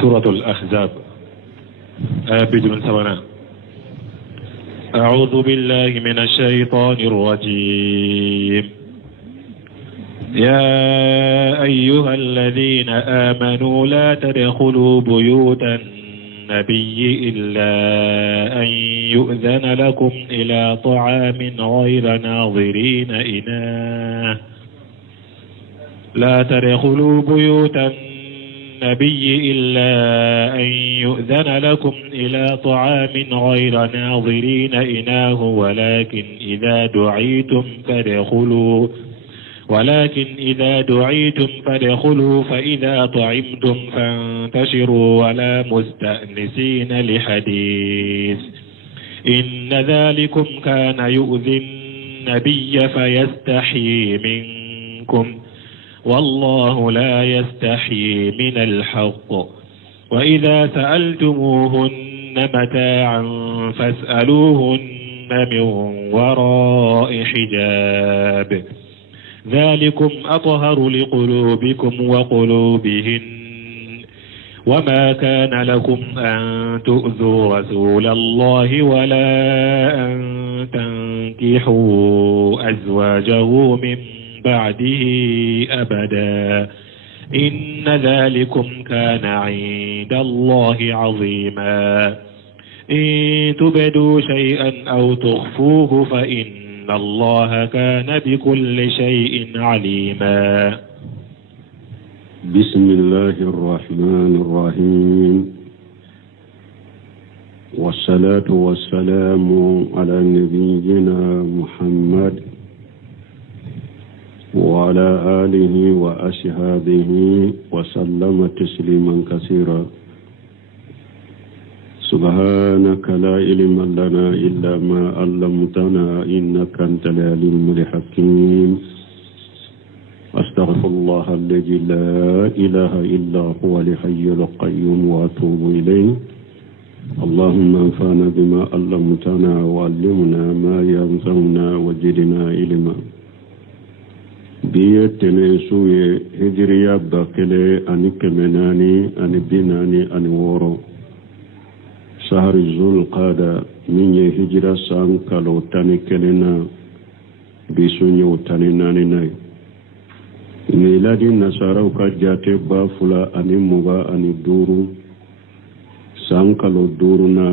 سورة الأحزاب بدون سبنا. أعوذ بالله من الشيطان الرجيم. يا أيها الذين آمنوا لا تدخلوا بيوت النبي إلا أن يؤذن لكم إلى طعام غير ناظرين إناه. لا تدخلوا بيوت النبي إلا أن يؤذن لكم إلى طعام غير ناظرين إناه ولكن إذا دعيتم فادخلوا فإذا طعمتم فانتشروا ولا مستأنسين لحديث إن ذلكم كان يؤذي النبي فيستحيي منكم والله لا يستحيي من الحق. وإذا سألتموهن متاعا فاسألوهن من وراء حجاب ذلكم أطهر لقلوبكم وقلوبهن. وما كان لكم أن تؤذوا رسول الله ولا أن تنكحوا أزواجه من بعده أبدا إن ذلكم كان عند الله عظيما. إن تبدوا شيئا أو تخفوه فإن الله كان بكل شيء عليما. بسم الله الرحمن الرحيم والصلاة والسلام على نبينا محمد وعلى آله وأصحابه وسلم تسليما كثيرا. سبحانك لا علم لنا إلا ما علمتنا إنك أنت العليم الحكيم. أستغفر الله الذي لا إله إلا هو الحي القيوم وأتوب إليه. اللهم انفعنا بما علمتنا وعلمنا ما ينفعنا وزدنا علما. بيتنا سوء هجريا باكله أني كمناني أني بناني أني وورو شهر ذو القعدة من هجرة سان كالو تاني كلنا بسنيو تاني ناني ناي ميلاد النصارى وكجاتي بافلا أني مبا أني دورو سان كالو دورنا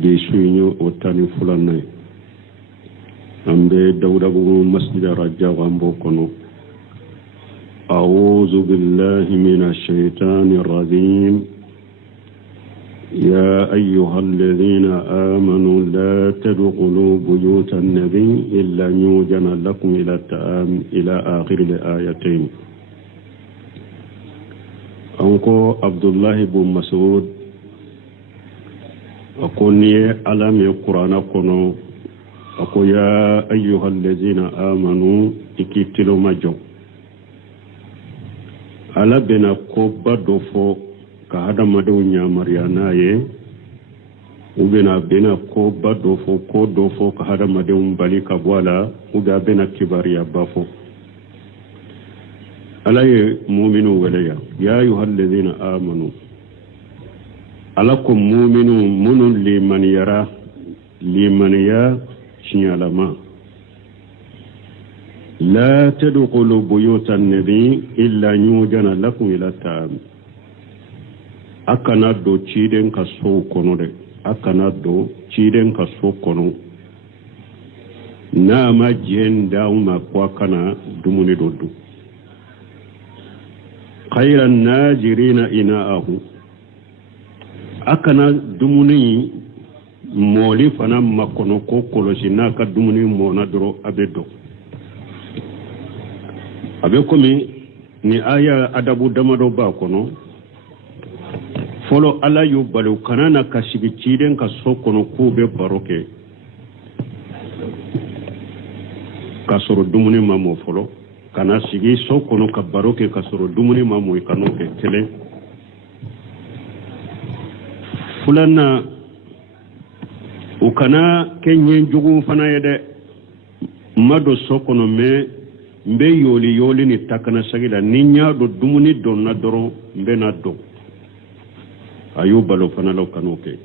بسنيو تاني فلا ناي أمبي دورا بو مسجد رجا وامبو كنو. أعوذ بالله من الشيطان الرجيم. يا أيها الذين آمنوا لا تدخلوا بيوت النبي إلا يوجن لكم إلى الطعام إلى آخر الآيتين. أنكو عبد الله بن مسعود أكوني ألم القرآن كنو أكو يا أيها الذين آمنوا إكتلوا مجو ألا بنا كوبا دوفو كهذا مدونيا مرياناي وبنا بنا كوبا دوفو كهذا مدون بالي كبوالا ودا بنا كباريا بافو ألا مؤمنوا وليا يا أيها الذين آمنوا ألاكم مؤمنوا من لمن يرى لمن يرى شنيالما لا تدخلوا بيوت النبي إلا يوجن لكم إلى الطعام. أكنا دو تشيدن كسو كونو دي أكنا دو تشيدن كسو كونو ناما جين داوما كواكنا دموني دودو خير الناجرين إناءه أكنا دموني moli fana makono ko kolosi na ka dumuni mona doro abedo abe komi ni aya adabu damado ba kono folo ala yu balu kanana kasibi ciden ka sokono kube baroke kasoro dumuni mamo folo kana sigi sokono ka baroke kasoro dumuni mamo ikanoke tele fulana ukana kenyen jugu fana yede mado sokono me mbe yoli ni takana sagila ninya do dumuni do na doro mbe na do ayo balo fana law kanoke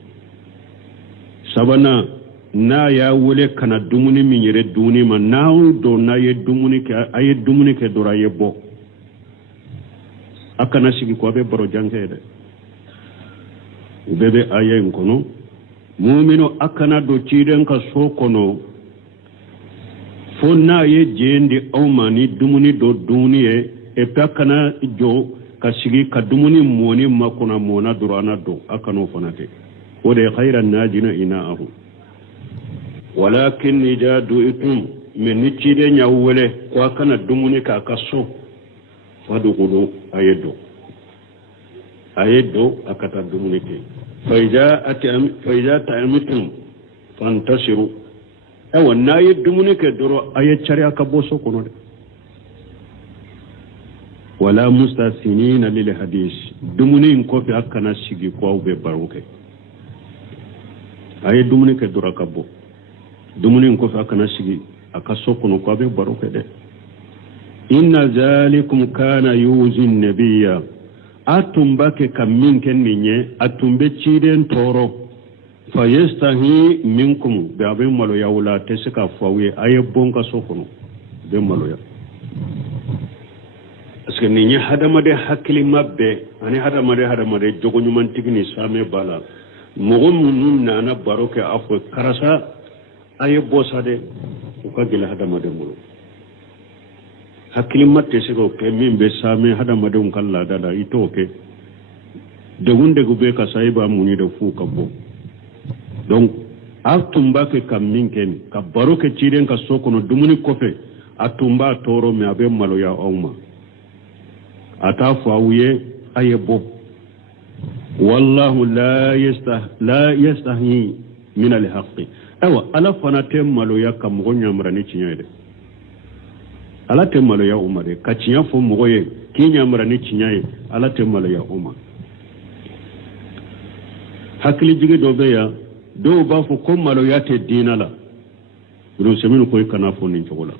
sabana na ya wole kana dumuni min yere duni ma naw do na ye dumuni ke dora ye bo akana sigi ko be baro jangede bebe ayen kono mu'mino akana do ciden ka so kono fonna ye jendi awmani dumuni do duniye e pakana jo ka sigi ka dumuni moni makona mona durana do akano fanate wode khairan najina inaahu walakin nijaduitum min nicide nyawwele ko kana dumuni ka kaso fadugulu ayedo akata dumuni ke faiza ta'amitum fantasiru ewa na yi dumuni ke doro aye cari aka boso kono de wala mustasinina lil hadis dumuni in kofi aka na sigi ko be baruke aye dumuni ke doro aka bo dumuni in kofi aka na sigi aka so kono ko be baruke de inna zalikum kana yuzin nabiyya atumbake kamin kenninye atumbe ciden toro fayastahi minkum be abe malo ya wala tesika fawe aye bonka sokono be malo ya aske ninye hadamade hakili mabbe ani hadamade jogo nyuman tigni same bala mogom nun na baroke afo karasa aye bosade ukagila hadamade mulo hakili matte sego ke min be same hadamade kala dada itoke de wunde go be ka saiba muni de fu kabo donc atumba ke kam minken ka baroke ciren ka sokono dumuni kofe atumba toro me abe malo ya awma ata fawuye ayebo wallahu la yastahi min alhaqi awa ala fanate malo ya kam gonya mrani cinyede ala te malo ya umare ka cinya fo mogoye kinya mrani cinyaye ala te malo ya umma hakili jige do be ya do ba fo ko malo ya te dinala do seminu ko kana fo nin chogola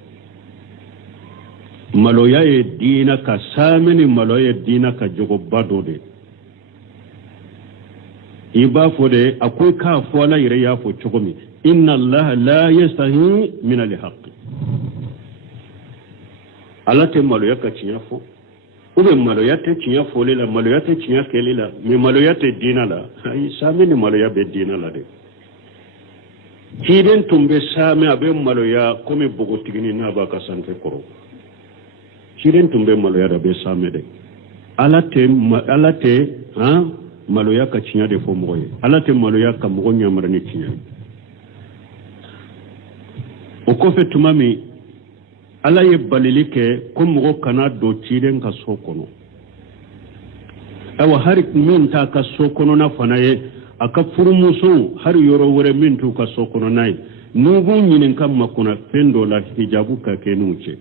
malo ya e dina ka sameni malo ya dina ka jogo bado de iba fo de akoy ka fo la yire ya fo chogomi inna allaha la yastahi min alhaq ala te malo ya ka cinya fo ube malo ya te cinya fo le la malo ya te cinya kele la me malo ya te dinala ay sameni malo ya be dinala de hiden tumbe same abe malo ya komi bogo tigini na ba ka sante koro hiden tumbe malo ya be same de alate malo ya ka cinya de fo moye alate malo ya ka mogo nyamara ni cinya o ko fe tumami ala ye balilike ko mogo kana do ciden ka sokono awa hari min ta ka sokono na fanaye aka furumuso har yoro wore min tu ka sokono nay nugu nyinin kam makuna pendo la hijabu ka kenuche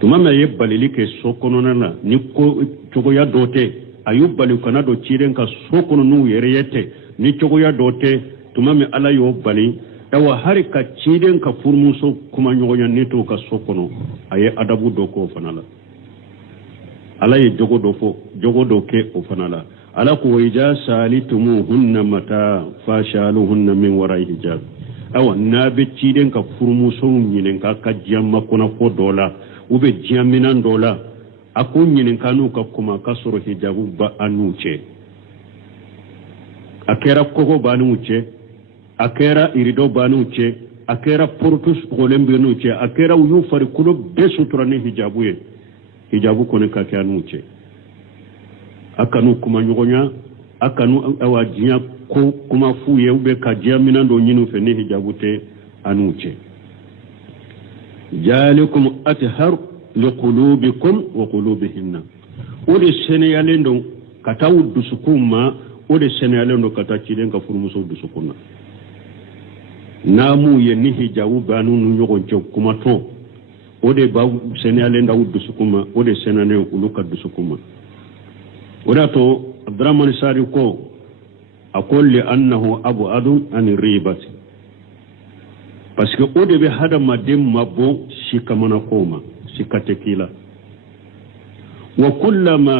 tumama ye balilike sokono na ni ko chogo ya dote ayu balu kana do ciden ka sokono nu yere yete ni chogo ya dote tumame ala yo bali awa hari ka ciden ka furumuso kuma nyogonya ni to ka sokono aye adabu do ko fanala ala ye jogo do ke o fanala ala ko ija salitumuhunna mata fashaluhunna min wara'i hijab awa nabe ciden ka furumuso nyinen ka jamma kona ko dola ube jaminan dola akun nyinen kanu ka kuma kasoro hijabu ba anuche akera koko ba anuche akera irido ba anuche akera portus golembe anuche akera uyu fari kulo besuturani hijabu kone ka anuche akanu kuma nyogonya akanu awajinya ko kuma fuye ube kajia minando nyinu fene hijabute anuche jalikum athhar liqulubikum wa qulubihinna ode seneyalendo kata udusukuma ode seneyalendo kata chilenga furumuso udusukuna namu ye ni hijabu banu nyogonche kuma to ode ba seneyalenda udusukuma ode senane uluka dusukuma وداتو عبدالرحمن ساري كو أقول لأنه أبعد عن الريبة باسكو أودي بهذا مدين مبو شيكا مناكوما شيكا تكيلا وكلما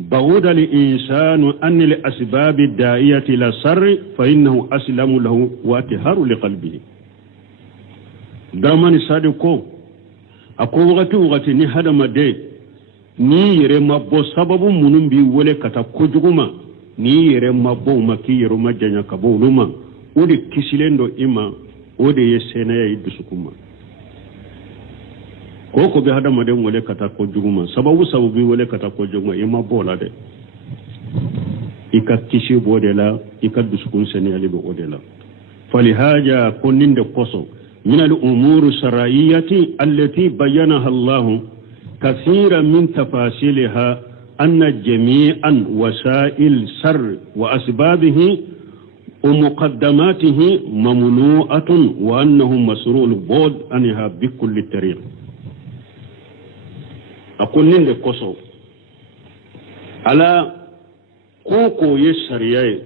بعود الإنسان أن الأسباب الداعية إلى الشر فإنه أسلم له وأطهر لقلبه درمان صادقو أكو وقت ني هذا مدي ني يري مبو سبب منم بي ولي كتا كوجوما ني يري مبو مكي يرو مجانيا كبو لما ودي كسلندو إما ودي يسينا يدسكما koko be hada maden wole kata ko juguma sababu bi wole kata ko juguma ima bola de ikakkishi bodela ikadusukun seniyali be odela falihaja koninde koso min al umur shar'iyyati allati bayyanaha Allah kathira min tafasilaha anna jami'an wasa'il sar wa asbabihi ومقدماته ممنوعة وأنه مسرور البعد عنها بكل طريق أقول نين كوسو على كوكو يسرياي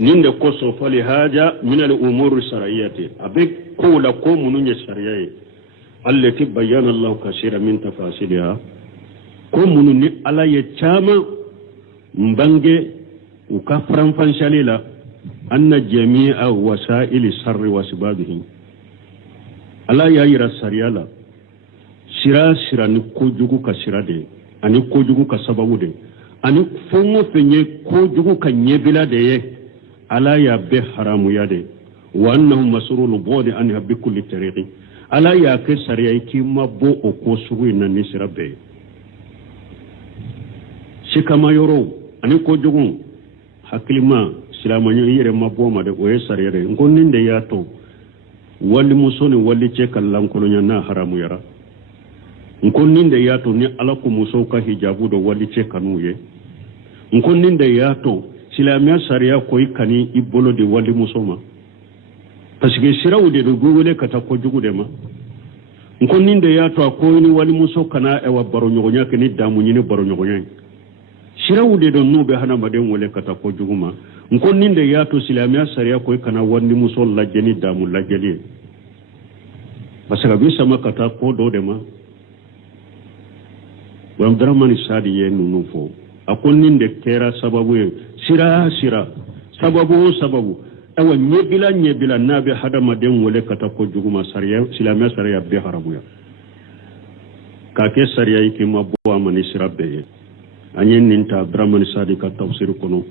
نين كوسو فلهذا من الأمور الشرعية أبيك كولا كوم نين الشرعية التي بيان الله كثيرا من تفاصيلها كوم نين على يتشاما مبانجي وكفران فانشاليلا أن جميع وسائل الشر وسبابه ألا يرى السريالا sira ni kojugu ka sira de ani kojugu ka sababu de ani fongo fenye kojugu ka nyebila de ye ala ya be haramu ya de wa annahu masrul bodi an habbi kulli tariqi ala ya ke sariya ki mabbo o ko sugu na ni sira be shikama yoro ani kojugu hakilima silamanyo yere mabbo ma de o ye sariya de ngonninde ya to wali musoni wali ce kallan kolonya na haramu yara nkoninde yato ni ala ko muso ka hijabu do wali ce kanuye nkoninde yato silamiya sariya ko ikani ibolo de wali muso ma parce que sirawu de do gogole kata ko jugu de ma nkoninde yato ko ni wali muso kana e wa baro nyogonya ke ni damu ni baro nyogonya sirawu de do nube hana maden wole kata ko jugu ma nkoninde yato silamiya sariya ko kana wali muso lajeni damu lajeli parce que bi sama kata ko do de ma wam dramani sadi ye nunu fo akon de kera sababu sira sababu awa nyebila nabe hadama den wole kata ko juguma sariya silamiya sariya be haramuya ka ke sariya yiki mabbo amani sira be anyen ninta dramani sadi ka tafsir kono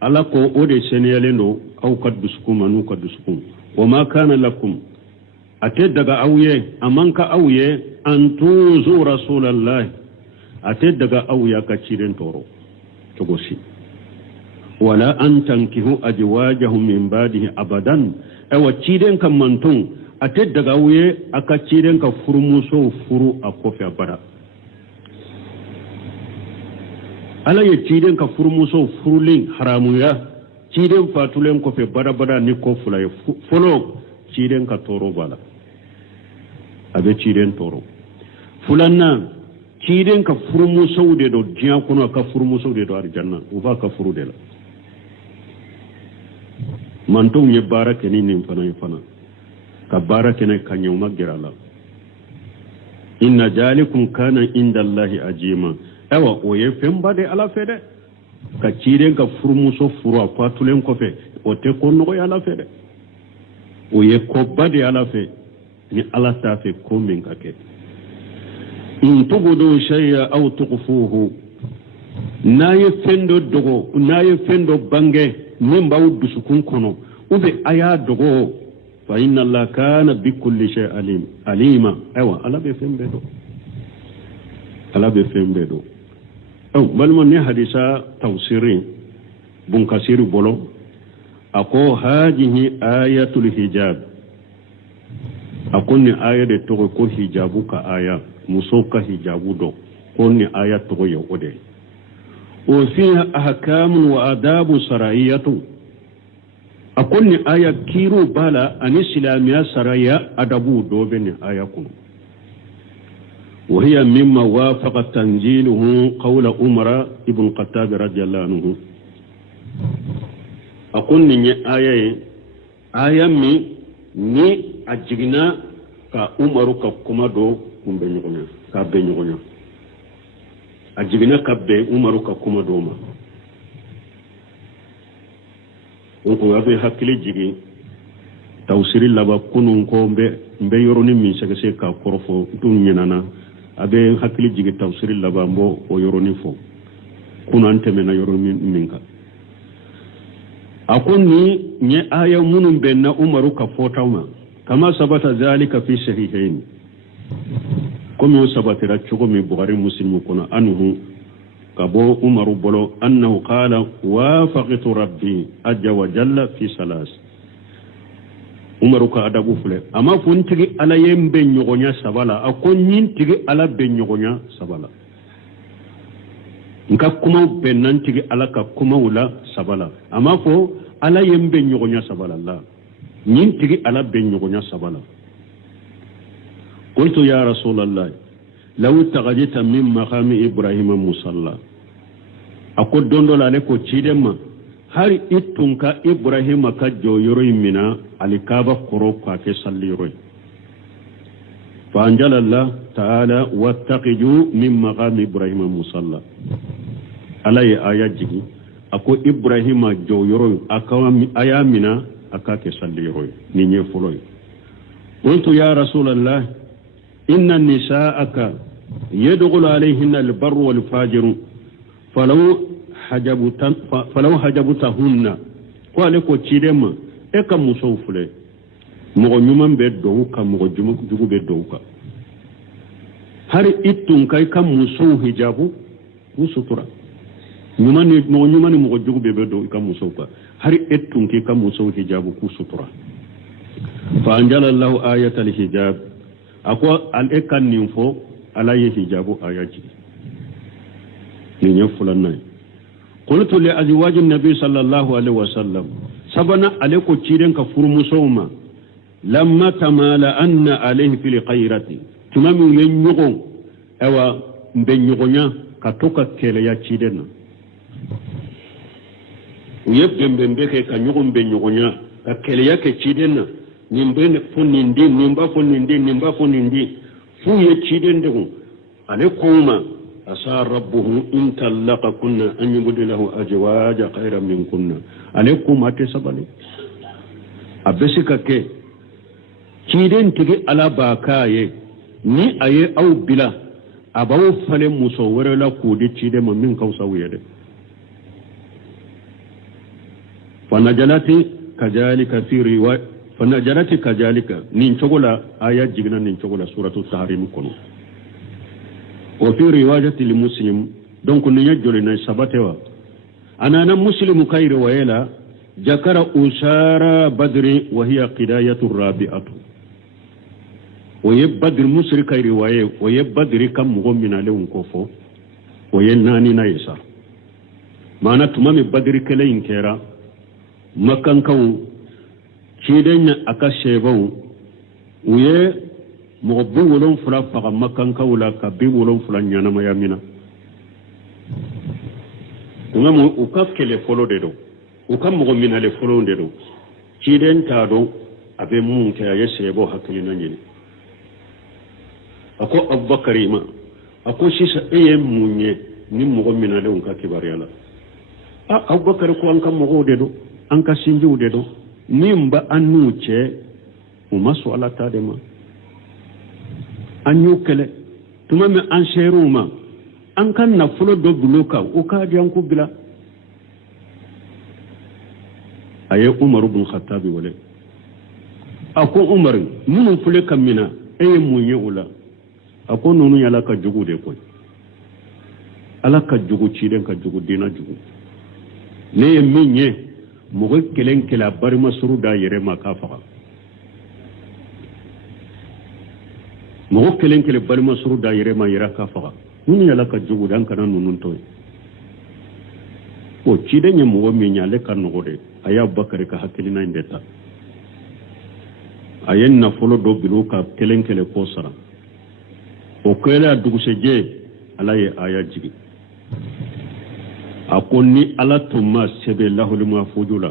ala ko ode senelendo aw kaduskum anu kaduskum wama kana lakum ate daga awye amanka awye an tuzu rasulallah ate daga awya ka ciren toro to gosi wala an tankihu ajwajahum min ba'dihi abadan awa ciren kan mantun ate daga awye aka ciren ka furmuso furu akofi abara ala ye ciren ka furmuso furulin haramuya ciren fatulen kofe bara ni ko fulay folo ciren ka toro bala abe ciren toro fulanna ciren ka furmu saude do jiya kono ka furmu saude do arjanna ufa ka furu de la manto ye barake ni nim fana ka barake ne kanyo magirala inna jalikum kana inda allahi ajima ewa oye femba de ala fede ka ciren ka furmu so furu apatulen ko fe o te konno ko ala fede oye ko bade ala fe ni ala ta fe ko min kake in tubudu shay'a aw tuqfuhu naye fendo dogo naye fendo bange min bawu dusukun kono ube aya dogo fa inna allaha kana bi kulli shay'in alima aywa ala be fembe do balmo ni hadisa tafsirin bun kasiri bolo ako hajihi ayatul hijab akonni aya de to ko hijabu ka aya muso ka hijabu do konni aya to yo ode o fiha ahkamun wa adabu saraiyatu akonni aya kiru bala an islamiya saraya adabu do ben aya kun وهي مما وافق تنزيله قول عمر ابن الخطاب رضي الله عنه أقول ني آية ni ajigina ka umaru ka kuma do kumbe nyogona ka be nyogona ajigina kabbe umaru ka kuma doma ko abe hakili jigi tawsiri laba kunun ko mbe yoroni min sege ka korfo dum nyenana abe hakili jigi tawsiri laba mbo o yoroni fo kunan temena yoroni minka akonni nye aya munun benna umaru ka fotawma kama sabata zalika fi sahihain komi sabatira chogo mi bukhari muslim kono anhu kabo umaru bolo annahu qala wafaqtu rabbi ajja wa jalla fi salas umaru ka adabu fule ama funtigi ala yembe nyogonya sabala akonyin tigi ala be nyogonya sabala nka kuma benantigi ala ka kuma wula sabala ama fo ala yembe nyogonya sabala la nyin tigi ala be nyogonya sabala qultu ya rasulullah law taqadita min maqami ibrahim musalla ako dondola le ko cidema hari itunka ibrahim ka joyoro mina alikaba koro ka ke salliro fa anjala allah ta'ala wattaqiju min maqami ibrahim musalla alay ayajigi ako ibrahim joyoro akawami ayamina akake salliro ni nyefuloy qultu ya rasulullah inna nisaaka yadkhulu alayhinna albar wal fajir falaw hajabutahunna ko ale ko cidema e kam muso fule mo nyuman be do kam mo jugu be do ka hari itun kai kam muso hijabu ku sutura nyumani mo jugu be do kam muso ka hari itun ki kam muso hijabu ku sutura fa anjala allah ayatal hijab ako al ekan ninfo ala ye hijabu ayaji ni nyafulanay qultu li azwaj an-nabi sallallahu alaihi wasallam sabana alayko ciren ka furmusoma lamma tamala anna alayhi fil khairati tumamu yenyugo ewa mbenyogonya katoka kele ya cidena uyebembe ke kanyugo mbenyogonya ka kele yake cidena nimbene fonindi nimba fonindi fu ye cidende alaykum asa rabbuhu in talaqakunna an yubdilahu azwaja khayran minkunna alaykum ate sabali abesika ke ciden tigi ala bakaye ni aye au bila abaw fale muso wore la kudi cide mo min kawsa wiyede fanajalati kajalika fi riwaya fanajalati kajalika nin chogola aya jigna nin chogola suratu tahrim kono وفي رواية لمسلم دونك نيجول ناي سباتوا انا مسلم خير ويلا ذكر أسارى بدر وهي قداية الرابعة ويبدر مسر خير ويه ويبدر كم مغمنا لهم كفو ويناني نايسا معنى تمام بدر كلين كيرا مكان كو شيدن اكاشيبو ويه مغبو ولون فلا فقا مكان كولا كبي ولون فلا نيانا ميامنا ونمو وكاكل فولو ديدو وكام مغمين هالي فولو ديدو كيدن تادو أبي مونك يسيبو حكينا نيني أكو أبو بكري ما أكو شيسا أيام موني نم مغمين هالي ونكا كباريالا أبو بكري كو أنكا مغو ديدو أنكا سنجو ديدو نمبا أنوچه وما سوالا تادما an yukele tuma me an sheruma an kan na fulo do buluka o ka dian ku bila aye umar ibn khattab wala ako umar nunu fule kamina eye munye ula ako nunu yala ka jugu de ko ala ka jugu ci den ka jugu dina jugu ne minye mo ko kelen kala bari masuru da yere makafa mo kelen kele balma suru da yere ma yera ka faga nun yala ka jugu dan kana nunun toy o ci de nyem wo mi nyale kan no de aya bakare ka hakilina indeta ayen na folo do bilu ka kelen kele ko sara o kela dugu seje ala ye aya jigi akonni ala tumma sebe lahul mafujula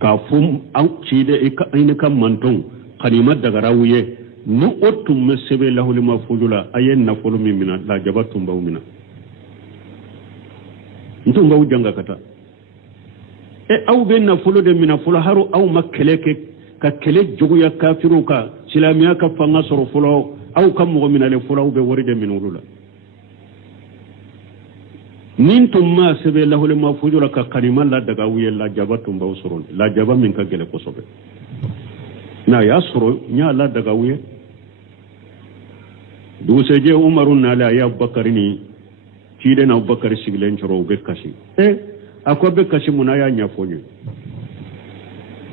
ka fum an ci de ka ina kan manton kanima daga rawuye nu otum sebe lahul mafujula ayen na folo mi mina la jabatum bawmina nto ngaw janga kata aw be nafolo de minafolo haro aw makeleke ka kele jogu ya kafiru ka silamiya ka fanga soro folo aw kam mo minale folo aw be wori de minulula nin tumma sebe lahul mafujura ka kalima la daga wiye la jabatum ba soro la jaba min ka gele ko sobe na ya soro nya la daga wiye du seje umarun na la ya bakarini kide na bakari siglen choro be kashi akwai be kashi muna ya nyafonye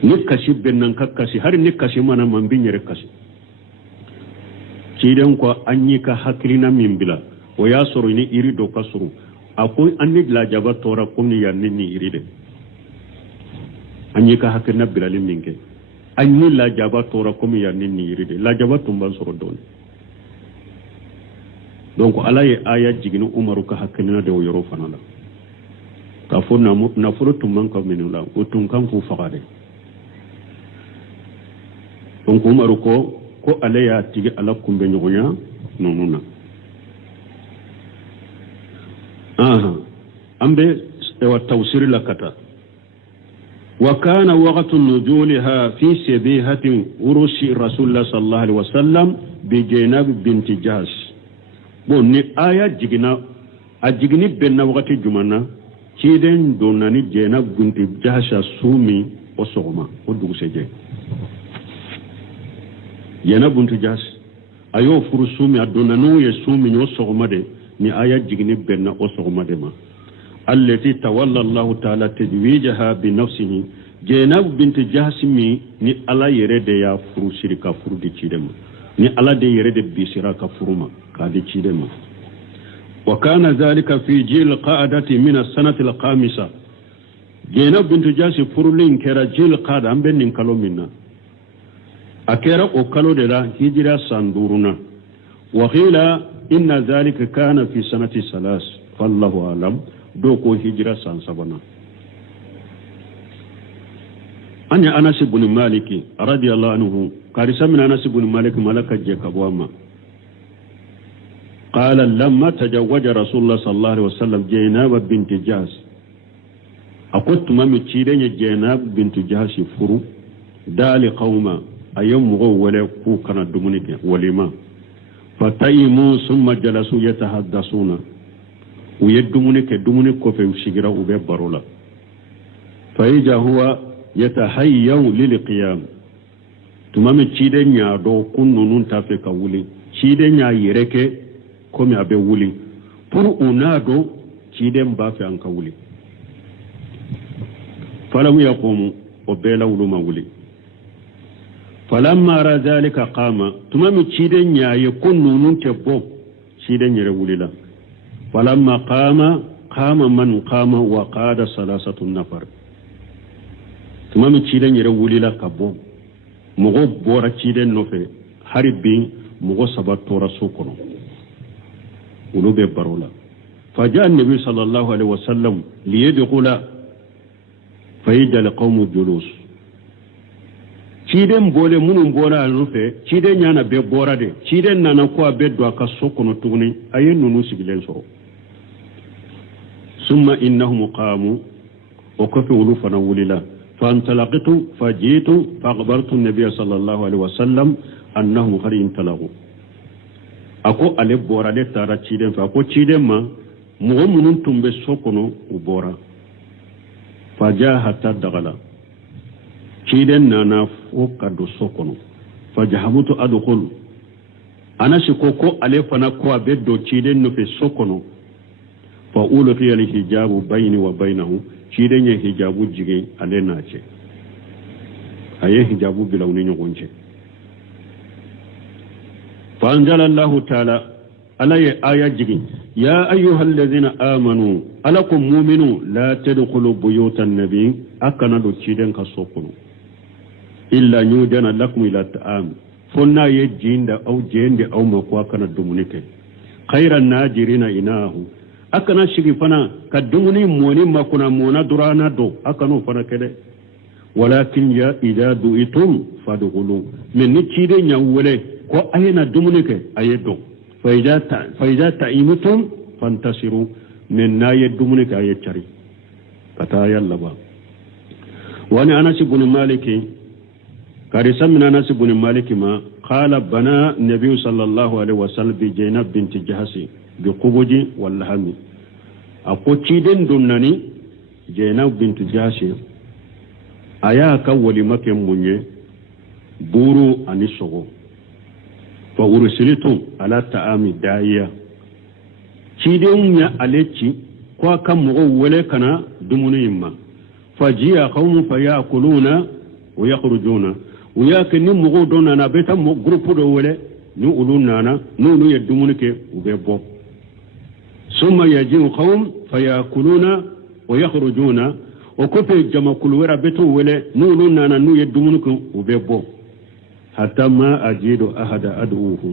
ni kashi bennan kakkashi har ni kashi mana man binyere kashi kiden ko anyi ka hakrina min bila o ya soro ni iri do kasuru akwai anni la jaba tora kunni ya ni iri de anyi ka hakrina bila liminke anyi la jaba tora kunni ya ni iri de la jaba tumban soro don donc ala ye aya jigini umaru ka hakrina de o yoro fanala ka fo na furo tumman ka minula o tun kan fu fagade donc umaru ko ala ya tigi ala kumbe nyogonya nonuna ambe wa tawsir la kata wa kana waqtu nuzulha fi sabihatin urushi rasulullah sallallahu alaihi wasallam bi Zainab binti Jahsh bon ni aya jigina a jigini benna waqti jumana kiden donani Zainab binti Jahsh sumi o sogoma o dugu seje Zainab binti Jahsh ayo furu sumi adonanu ye sumi no sogoma de ni aya jigini benna o sogoma de ma allati tawalla Allah ta'ala tadwijaha bi nafsihi Zainab binti Jahsh mi ni ala yere de ya furu shirika furu di cidema ni ala de yere de bisira ka furuma ka di cidema wa kana dhalika fi jil qa'adati min as-sanati al-khamisa Zainab binti Jahsh furulin kera jil qada ambe nin kalo minna akera o kalo de la hijra sanduruna wa qila inna dhalika kana fi sanati salas fallahu alam doko hijra san sabana anya Anas ibn Malik radiyallahu anhu karisa min Anas ibn Malik malaka je kabwama qala lamma tajawwaja rasulullah sallallahu alaihi wasallam Zainab bint Jahsh akot mami chidenya Zainab bint Jahsh furu dali qauma ayum wala ku kana dumunike walima fataimu summa jalasu yatahaddasuna uyedumunike dumuniko fe ushigira ube barola faija huwa yatahayyu lilqiyam tumame chidenya do kunnunun tafe ka wuli chidenya yereke komi abe wuli pour unado chidem ba fe an ka wuli falam yaqumu obela wuluma wuli falamma ra zalika qama tumami chidenya ye kunnunun tebbo chidenya re wulila falamma qama man qama wa qada salasatu nafar tumami chidenya re wulila kabo mugo bora chiden nofe haribi mugo sabatora sukono ulube barola faja an-nabi sallallahu alaihi wasallam liyadkhula fayjal qawmu julus ciden bole munun bora nufe ciden yana be bora de ciden nana ko be do aka sokono tugni ayen nunu sigilen so summa innahum qamu wa kafu ulufana wulila فانطلقت فجئت فأخبرت النبي صلى الله عليه وسلم أنهم قد انطلقوا أكو على بورا de tara ciden fa ko ciden ma mo munun tumbe sokono ubora faja hatta dagala ciden nana fo kado sokono fajahabutu adkhul ana shiko ko ale fana ko abeddo ciden no fe sokono fa ulqiya al hijabu bayni wa baynahu ciden ye hijabu jige ale nace aye hijabu bilawni nyogonje fa anzala Allah ta'ala alaye aya jigi ya ayyuhal ladhina amanu alakum mu'minu la tadkhulu buyutan nabiy akana do ciden ka sokono illa nyujana lakum ila ta'am fonna ye jinda au jende au makwa kana dumunike khairan najirina inahu akana shigi fana ka dumuni moni makuna mona durana do akano fana kede walakin ya idha du'itum fadkhulu min ni cide nyawole ko ayena dumunike ayedo fa idha ta'imutum fantasiru من ناية دمونك آية شري كتايا اللبا وأنا أنس بن مالك كارثة من أنس بن مالك ما قال بنا النبي صلى الله عليه وسلم بجينب بنت جهش بقبج واللحم أقول تشيدن دونني جينب بنت جهش أياك ولمك مني بورو أنيسوغو فأرسلتم على طعام داعية تشيدن يا أليتي كوا كم ولا كنا دموني ما فجاء قوم فيأكلون ويخرجون وياكن نمغو دون انا بيتا جروب دو ولا نو اولونا نو يدمونك وبيبو ثم يجي قوم فيأكلون ويخرجون وكفي جما كل ورا بيتو ولا نو اولونا نو يدمونك وبيبو حتى ما اجد احد ادعوه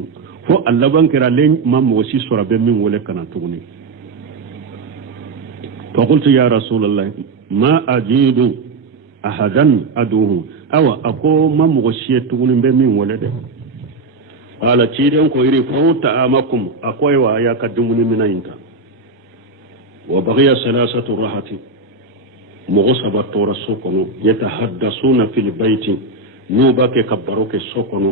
فو الله بانكرا لين ما موسي سورا بمن ولا كان تغني فقلت يا رسول الله ما اجد أحدا أدوه أو أكو ما مغشية تقولين بمين ولده قال تيرين كويري فوت أماكم أكوي وآيا كدموني من أينك وبغي ثلاثة راحة مغصبة طور السوكن يتحدثون في البيت نوبك كبروك السوكن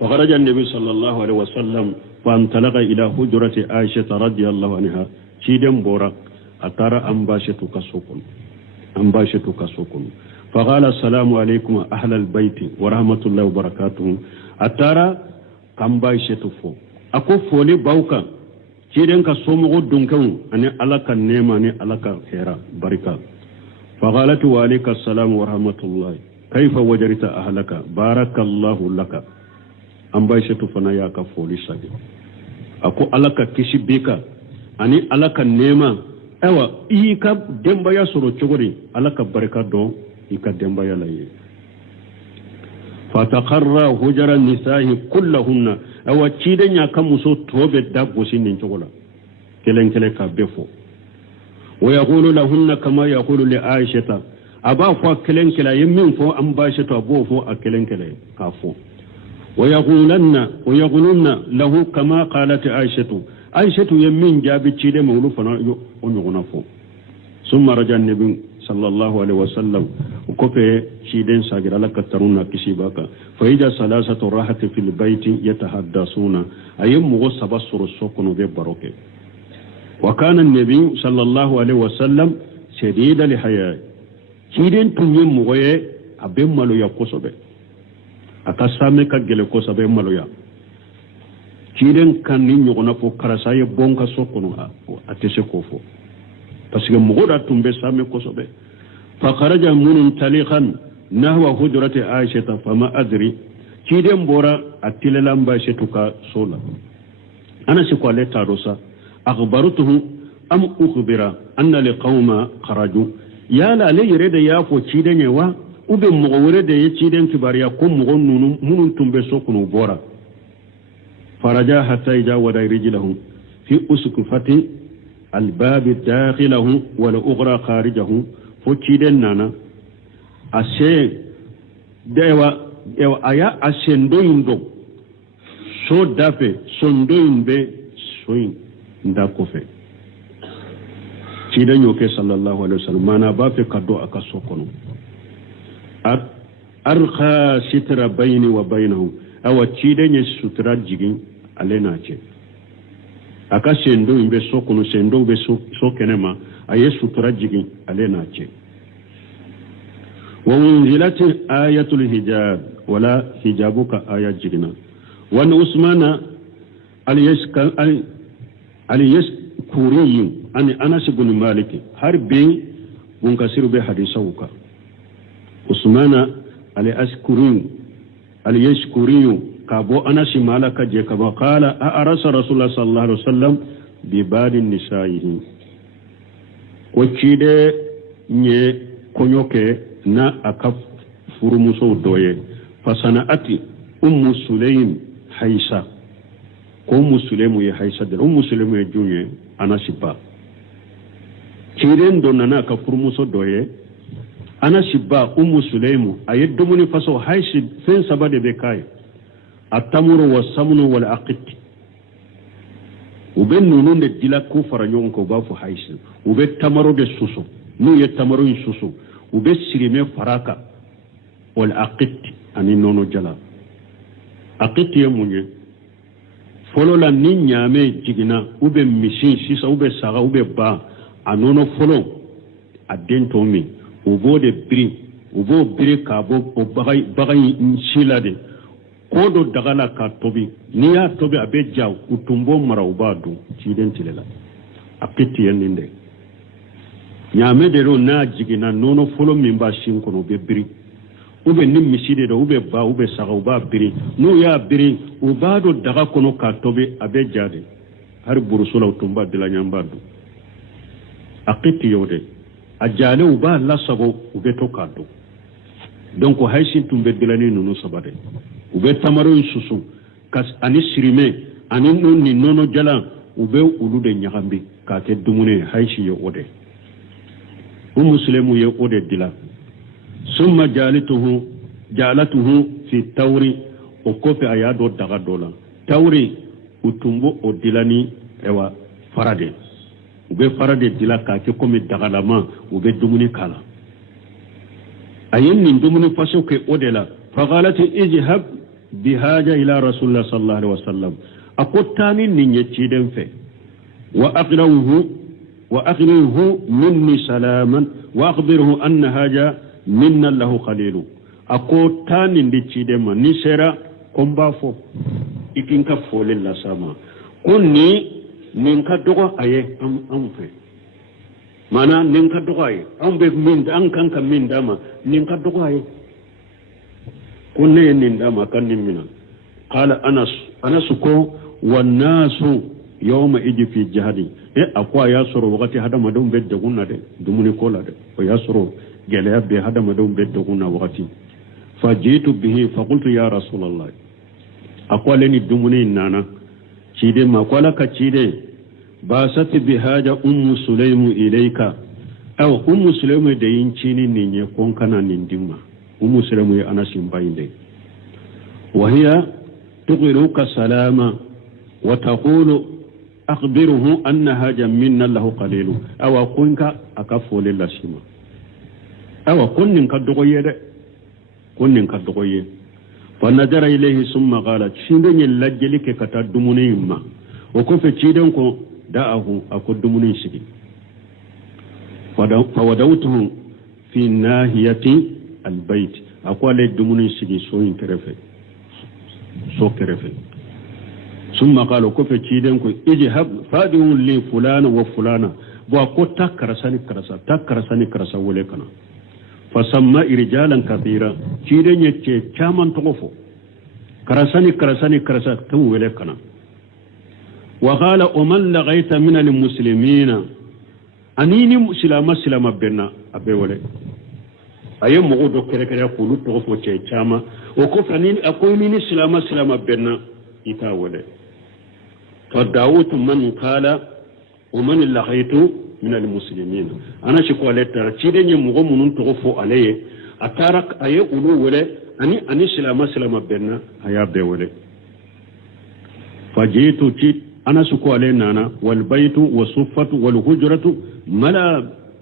وخرج النبي صلى الله عليه وسلم فانطلق إلى حجرة عائشة رضي الله عنها تيرين بورا أترى أنباشتك سوكن فقال السلام عليكم أهل البيت ورحمة الله وبركاته أترى كم بايشتفو أكو فولي باوكا تيرين كسومغو دونكو أني ألاك النيمة أني ألاك خيرا بركة فقالت وعليك السلام ورحمة الله كيف وجرت أهلك بارك الله لك أم بايشتفنا ياك فولي ساجي أكو ألاك كيشي بيكا أني ألاك النيمة أيوة إيكا دمبا يسورو تشغري ألاك بركة دون يقدم بيالي فتقرى هجر النساء كلهن او تشيدن يكم سو توبه دغوسين نجولا كلن كلك بفو ويقول لهن كما يقول لعائشه ابا فو كلن كلا يمين فو ام باشتو ابو فو اكلن كلا كافو ويقولن له كما قالت عائشه يمين جابي تشيده مولو فنا اونغنا فو ثم رجع النبي صلى الله عليه وسلم وكفي شيدين ساجر لك ترونا كشيباك فإذا ثلاثة راحة في البيت يتحدثون أيام مغصب السر السكن ببروكه وكان النبي صلى الله عليه وسلم شديد لحياء شيدين تنين مغيه أبين مالو يقصبه أكسامي كجل قصبه مالو يا شيدين كان نيغنا فو كرساي بونكا سكن أتشكوفو parce que mogo da tumbe same kosobe fa kharaja muntalqan nahwa hujrati aisha fama adri kiden bora atilelan ba shetuka sola ana shi kwale tarosa akhbartuhu am ukhbira anna liqauma kharaju ya la le yirede ya fo kiden yewa ube mogo wurede ye kiden tibariya ko mogo nunu munun tumbe sokunu bora faraja hatta ija wada rijlahu fi usukufati الباب داخله والأخرى خارجه فوتشيدن نانا أسي ديوا أيا أسندوين دو سو دافي سندوين بي سوين داكوفي تشيدن يوكي صلى الله عليه وسلم مانا بافي كدو أكاسوكونو أرخى ستر بيني وبينه أو تشيدن يسترى جيجين علينا تشي aka sendo imbe sokono sendo be sokenema aye sutura jigi alena ce wa unzilat ayatul hijab wala hijabuka ayat jigina wa usmana al-yaskuri ani anas ibn malik harbi munkasiru be hadisauka usmana al-yaskuri kabo anasi malaka je kaba qala arasa rasulullah sallallahu alaihi wasallam bi badin nisaihi ko cide nye konyoke na akaf furumuso doye fasanaati ummu sulaim haisa ko ummu sulaimu ya haisa de ummu sulaimu ya junye anasi ba cide ndonna na akaf furumuso doye anasi ba ummu sulaimu ayedumuni faso haisi sen sabade be kai التمر والسمن والعقد ube nunu de dila ku fara ɲɔgɔn kan u b'a fɔ haysi ube tamaro de susu n'u ye tamaro in susu ube sirime fara kan wal aqit ani nono jala aqit ye mun ye fɔlɔ la ni ɲaame jigina ube misi sisan ube saga ube ba a nono fɔlɔ a den tɔ min u b'o de biri k'a bɔ o baga in si la de ko dɔ daga la k'a tobi n'i y'a tobi a bɛ ja u tun b'o mara u b'a dun ciden tile la a bɛ tigɛ nin de ɲaame de don n'a jiginna nɔnɔ fɔlɔ min b'a sin kɔnɔ u bɛ biri ni misi de don ba saga u b'a biri n'u y'a biri u b'a don daga kɔnɔ k'a tobi a bɛ ja de hali buruso la u tun b'a dilan ɲan b'a dun a bɛ tigɛ o de a jalen u b'a lasago u bɛ to k'a dun donc haysi tun bɛ dilanni ninnu saba de u bɛ tamaro in susu ani sirime ani ni nɔnɔ jalan u bɛ olu de ɲagami k'a kɛ dumuni ye haysi ye o de o musilemu ye o de dilan summa jalatuhu fi tawri o kɔfɛ a y'a dɔ daga dɔ la tawri u tun b'o o dilanni fara de u bɛ fara de dilan k'a kɛ komi dagalama u bɛ dumuni k'a la a ye nin dumuni faso kɛ o de la faqalati ijhab bihaja ila rasulillah sallallahu alaihi wasallam a ko taa ni nin ye ciden fɛ wa aqrihu minni salaman wa akhbirhu anna haja minna lahu khalilu a ko taa nin di ciden ma ni sera ko n b'a fɔ i k'i ka foli las'a ma ko nin ka dɔgɔ a ye anw fɛ maana nin ka dɔgɔ a ye an kan ka min d'a ma nin ka dɔgɔ a ye ko ne ye nin d'a ma ka nin minɛ qala anas ko wannasu yawma iji fi jihadi a ko a y'a sɔrɔ wagati hadamadenw bɛ degun na dɛ dumuni ko la dɛ o y'a sɔrɔ gɛlɛya bɛ hadamadenw bɛ degun na wagati fa jiitu bihi fa qultu ya rasulallah a ko ale ni dumuni nana ciden ma ko ala ka ciden basati bihaja ummu sulaimu ilayka aw ummu sulaimu da yin cini nin ye kon kana nin dimma ummu sulaimu ya anasin bayinde wa hiya tuqiruka salama wa taqulu akhbiruhu anna haja minna lahu qalilu aw kunka akafole lasima aw kunnin ka dogoye de kunnin ka dogoye fa nadara ilayhi summa qala ciden yin lajjeli ke kata dumuni ma o ko fe ciden ko da'ahu ako dumuni sigi fa wadawtuhu fi nahiyati albayt ako ale dumuni sigi so kerefe summa qala ko fe ciden ko ijhab fadihu li fulana wa fulana bo ko takarasani karasa wole kana fa samma irjalan kathira ciden yece chaman togofo karasani karasa tawu wele kana وقال ومن لغيت من المسلمين أنيني سلام بنا أبي ولي أي مغودو كره يقولوا تغفو تشاما وكف أنيني أقولني سلام بنا إتا ولي فدعوت من قال ومن لغيت من المسلمين أنا شكوى لتر تشيدني مغمون تغفو عليه أتارك أي أولو ولي أني سلام بنا أيا بي ولي فجيت تشيد أنا سكوا علينا والبيت والصفة والهجرة ملا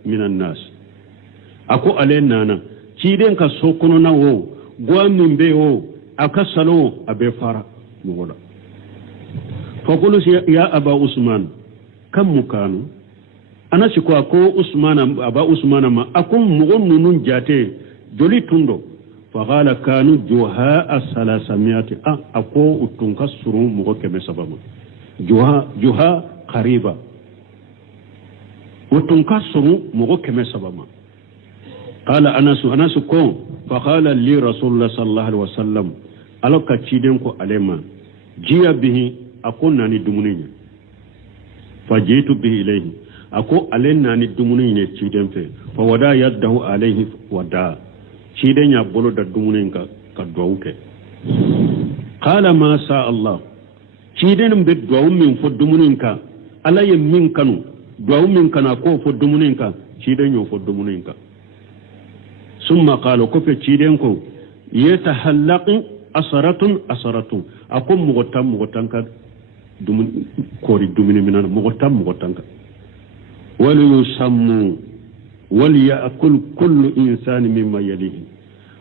من الناس أكو علينا تيدين كسوكونا وو قوام من بيو أكسلو أبي فارا مغلا فقلت يا أبا عثمان كم مكانوا أنا سكوا أكو أبا عثمان ما أكو مغنون جاتي جولي تندو فقال كانوا جهاء 300 أكو أتنكسروا مغكمة سبما juha qariba wotun kasuru mogo keme sabama qala anas ko fa qala li rasulullah sallallahu alaihi wasallam alaka ciden ko alema jiya bihi akonna ni dumuni fa jitu bihi ilayhi ako alenna ni dumuni ne ciden fe fa wada yaddahu alayhi wada ciden ya bolo da dumuni ka dowuke qala ma sha Allah ciden be duwawu min fo dumuninka ala ye min kanu duwawu min kana ko fo dumuninka ciden yo fo dumuninka summa qala ko fe ciden ko yatahallaqu asaratun akum mugotan ka kori dumini minana mogotanka wal yusammu wal ya'kul kullu insani mimma yalihi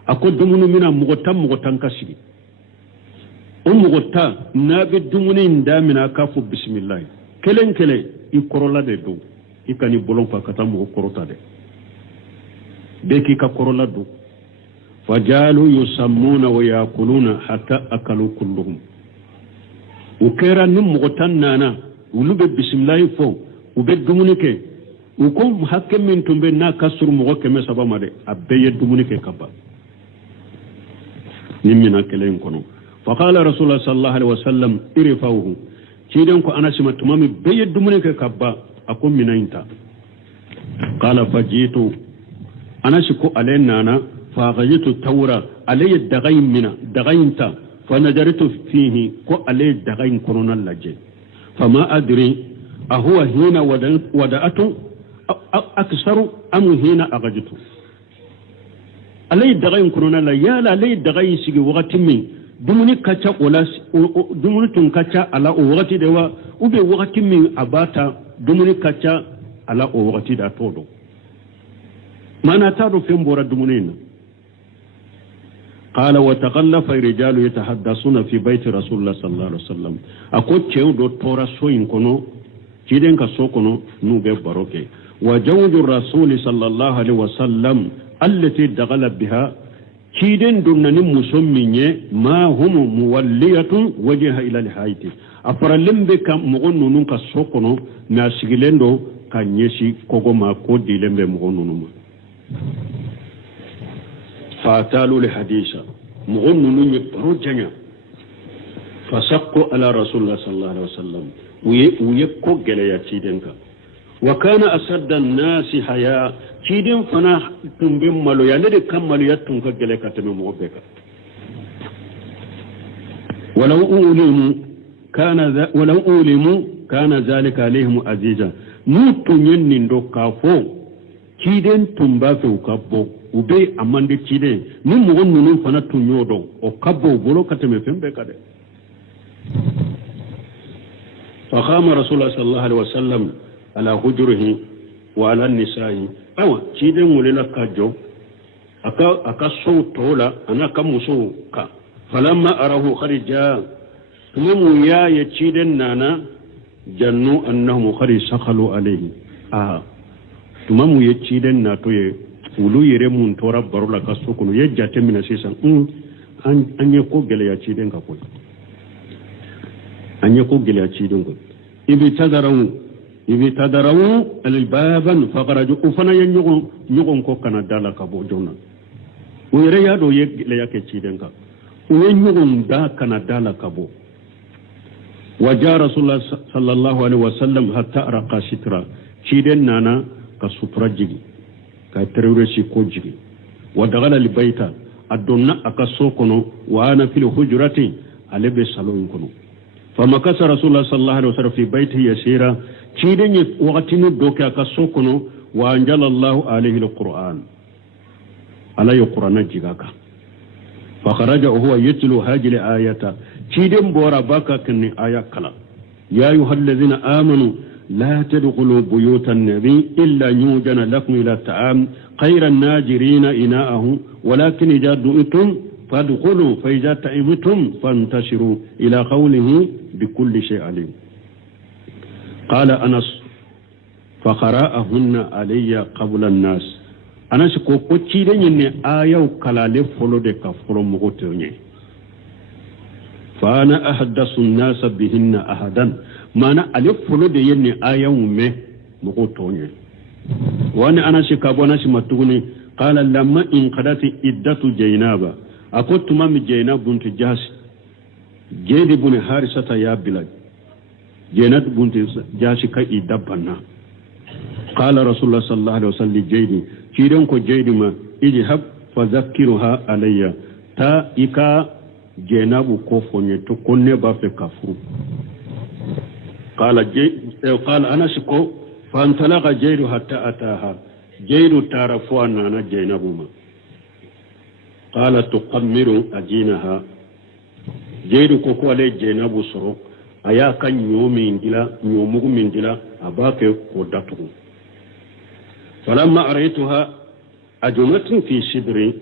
ako dumuni mina mogotanka sigi o mogota nabi dumuni ndamina kafu bismillah kelen i korola de do i kani bolon fa kata mogo korota de beki ka korola do fajalu yusammuna wa yakuluna hatta akalu kulluhum ukera nim mogotan nana ulube bismillah fo ube dumuni ke uko hakke min tumbe na kasur mogo keme sabama de abeye dumuni ke kaba nimina kelen kono faqala rasulullah sallallahu alaihi wasallam irfauhu ciiden ko anasima tumami beye dumuni ke kabba ako minainta qala fajitu anasi ko alen nana fagayitu tawra alay dagayn mina dagaynta fanajaritu fihi ko alay dagayn kono laje fama adri ahuwa hina wada'atu aksaru am hina agajitu alay dagayn kono la yala alay dagayn sigi wakati min dumuni kacha dumuni tun kacha ala o wakati dewa ube wakati min abata dumuni kacha ala o wakati da todo mana taro fembora dumunina qala wa taqallafa rijalu yatahaddasuna fi bayti rasulullah sallallahu alaihi wasallam ako chew do tora soyin kono ciden ka so kono nube baroke wa jawdu rasul sallallahu alaihi wasallam allati daghala biha ciden dunnani musomminye ma hum muwalliyatun wajha ila alhayti afara lembe kam mogonnu ka so kono na sigilendo kanyesi kogoma ko dilembe mogonnu فاتالوا لحديثا مغن نني برجنا فسقوا على رسول الله صلى الله عليه وسلم ويكو جليا تيدنكا وكان أسد الناس حياء تيدن فنا تنبم ملو يعني كمل يتنك جليا كتم موبكا ولو أولموا كان ذلك عليهم عزيزا نوتو ينن دو كافو تيدن تنبافو كابو ube amande chide ni mugon nunu fana tunyodo o kabbo bolo kateme fembe kade fa khama rasulullah sallallahu alaihi wasallam ala hujrihi wa ala nisa'i awa chide ngulela kajo aka tola ana kamuso ka falamma arahu kharija tumu ya chide nana jannu annahum khari sakhalu alayhi tumamu ye chide na toye ulu yere mun tora barola kaso kono ye jate mina sisan anye ko gele ya ciden ka koy anye ko gele ya ciden ko ibi tadarawu albaban faqaraju ufana ye nyogon ko kana dala ka bo jonna o yere ya do ye gele ya ke ciden ka o ye nyogon da kana dala ka bo waja rasulullah sallallahu alaihi wasallam hatta raqa sitra ciden nana ka sutura jigi ka terrorisi ko jigi wa dagala libaita adonna akaso kono wa ana fil hujrati alebe salon kono fama kasa rasulullah sallallahu alaihi wasallam fi baiti yasira cidenye wakati no doke akaso kono wa anjalallahu alaihi alquran ala yuqrana jigaka fa kharaja huwa yatlu hajil ayata ciden bora baka kan aya kala ya ayyuhallazina amanu لا تدخلوا بيوت النبي إلا يوجن لكم إلى الطعام خير الناجرين إناءه ولكن إذا دعيتم فادخلوا فإذا طعمتم فانتشروا إلى قوله بكل شيء عليم قال أنس فقرأهن علي قبل الناس أنس كوكوتشي لني آية وكالالي فلو دي كفر مغترني فأنا أحدث الناس بهن أحدا mana ale folo de yenni ayaw me mogo tonye wani anasi kabona si matuguni qala lamma in qadati iddatu jaynaba akotuma mi jaynab buntu jas jedi bun harisata ya bilad jaynab buntu jasi ka idabana qala rasulullah sallallahu alaihi wasallam jedi kidan ko jedi ma idhab fa zakkiruha alayya ta ika jaynab ko fonye to konne ba fe kafuru قال أنا شكو فانطلق جيد حتى أتاها جيد تعرفوا أننا جينبهما قال تقمر أجينها جيد كوكو علي جينب سرق aya kan nyomi ngila nyomugu min dila abake ko datugu falamma araituha ajumatun fi sidri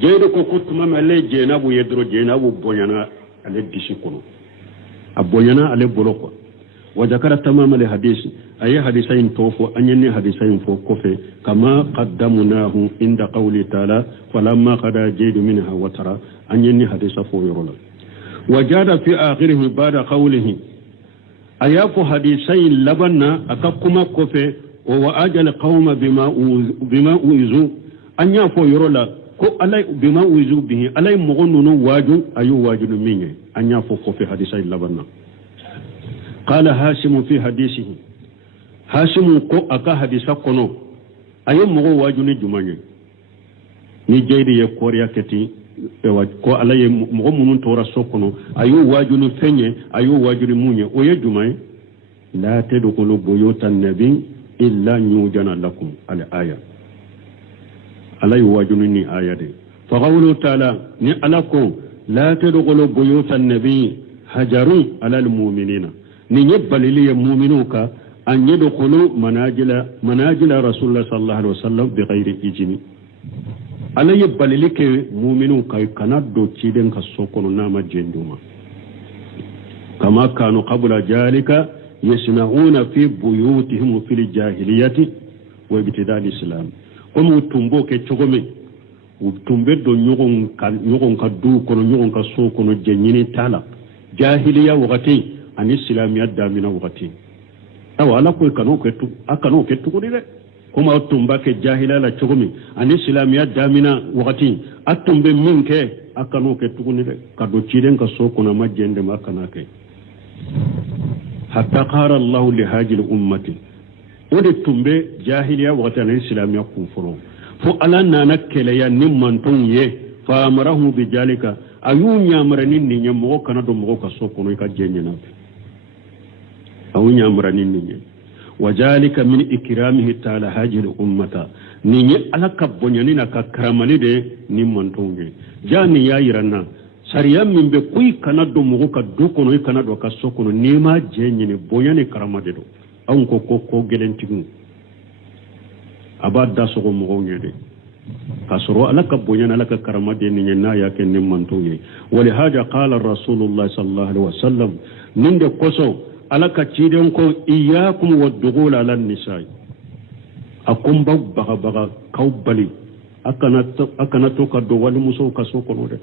jeedo ko kutuma male jeenabu yedro jeenabu bonyana ale disi kono abonyana ale boloko wa zakara tamama le hadisi ay hadisain tofo anyani hadisain fo kofe kama qaddamunahu inda qawli ta'ala falamma qada jeedu minha watara anyani hadisa fo yorola wajada fi akhirih ba'da qawlihi ayafu hadisain labanna akakuma kofe wa ajal qauma bima uizu anya fo yorola ko alay bima uizu bihi alay mugonnu waju ayu waju minye anya fo kofe hadisain labanna qala hashim fi hadisihi hashim ko aka hadisa kono ayu mugo waju ni jumanye ni jeydi ye koriya keti ko alay mugo munun tora sokono ayu waju ni fenye ayu waju ni munye o ye jumay la tadkhulu buyutan nabi illa nyujana lakum al aya alay waju ni aya de fa qawlu ta'ala ni alako la tadkhulu buyutan nabi hajarun ala al mu'minina ni yebbalili ya mu'minuka an yadkhulu manajila rasulullah sallallahu alaihi wasallam bi ghairi ijni ala yebbalili ke mu'minuka kanaddo ciden ka sokono nama jenduma kama kanu qabla jalika yasna'una fi buyutihim fil jahiliyyati wa ibtida'il islam kono tumbo ke chogome tumbe do nyogon ka du kono nyogon ka so kono jenyini tala jahiliya wakati ani islamiyya damina wakati awa ala ko kanu ke tukuri de kuma tumba ke jahila la chogome ani islamiyya damina wakati atumbe minke akanu ke tukuni de kado chiden ka so kono majende makana ke hatta qara Allah li hajil ummati ode tumbe jahiliya wakati ani islamiyya kufuru fo ala nana kele ya nimman ton ye fa amarahu bi jalika ayunya maranin ni nyamo kana do mo ka sokono ka jenyana awunya maranin ni wajalika min ikramihi ta'ala hajil ummata ni ala kabbonyani na ka karamali de nimman ton ye jani ya yiranna sariya min be kuy kana do mo ka do kono kana do ka sokono ni ma jenyini bonyani karamade do awun ko gelentigu abada sogo mo ngede kasoro alaka bonyana alaka karamade ni na yake ni mantoye wali haja qala rasulullah sallallahu alaihi wasallam ninde koso alaka ciden ko iyyakum waddughul ala nisai akum baga kawbali akana to ka do wali muso kaso kono de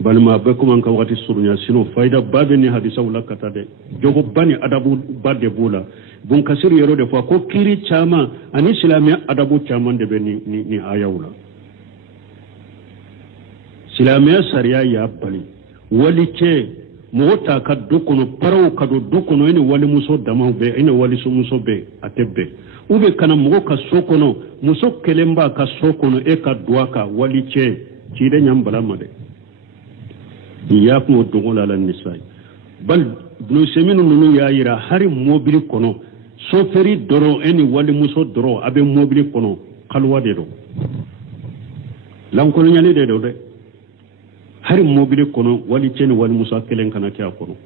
balma be kuma ka wakati surunya sino faida babe ni hadisa wala kata de jogo bani adabu badde bula bun kasir yero de fa ko kiri chama ani islamiya adabu chama de be ni ayawla islamiya sariya ya bali wali ke mota ka dukono paraw ka do dukono ni wali muso dama be ina wali so muso be atebbe ube kana mo ka sokono muso kelemba ka sokono e ka duaka wali ke cide nyambala made iyakum waddughul ala nisai bal ibn seminu nunu ya yira hari mobili kono soferi doro eni wali muso doro abe mobili kono kalwa de do lankono nyale de do de hari mobili kono wali cheni wali muso kelen kana kya kono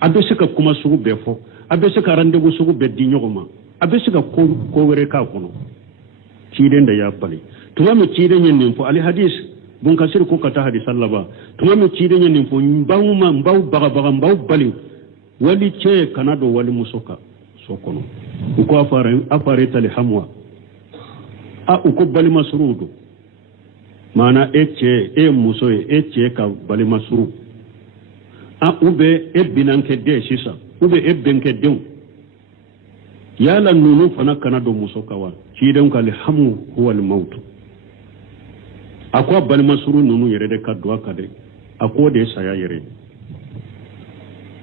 abe sika kuma sugu befo abe sika rendez-vous sugu be di nyogoma abe sika ko were ka kono ciden da ya bali tuwa mi ciden nyen fo ali hadis bun kasir ko kata hadis sallaba tuma mi cide nyen fo mbaw baga mbaw bali wali che kanado wali musoka sokono uko afare tali hamwa uko bali masrudu mana eche muso eche ka bali masru ube binanke de sisa ube benke de yala nunu fana kanado musoka wa ciden kali hamu huwa al maut akwa bali masuru nunu yere de kadwa kade akwa de saya yere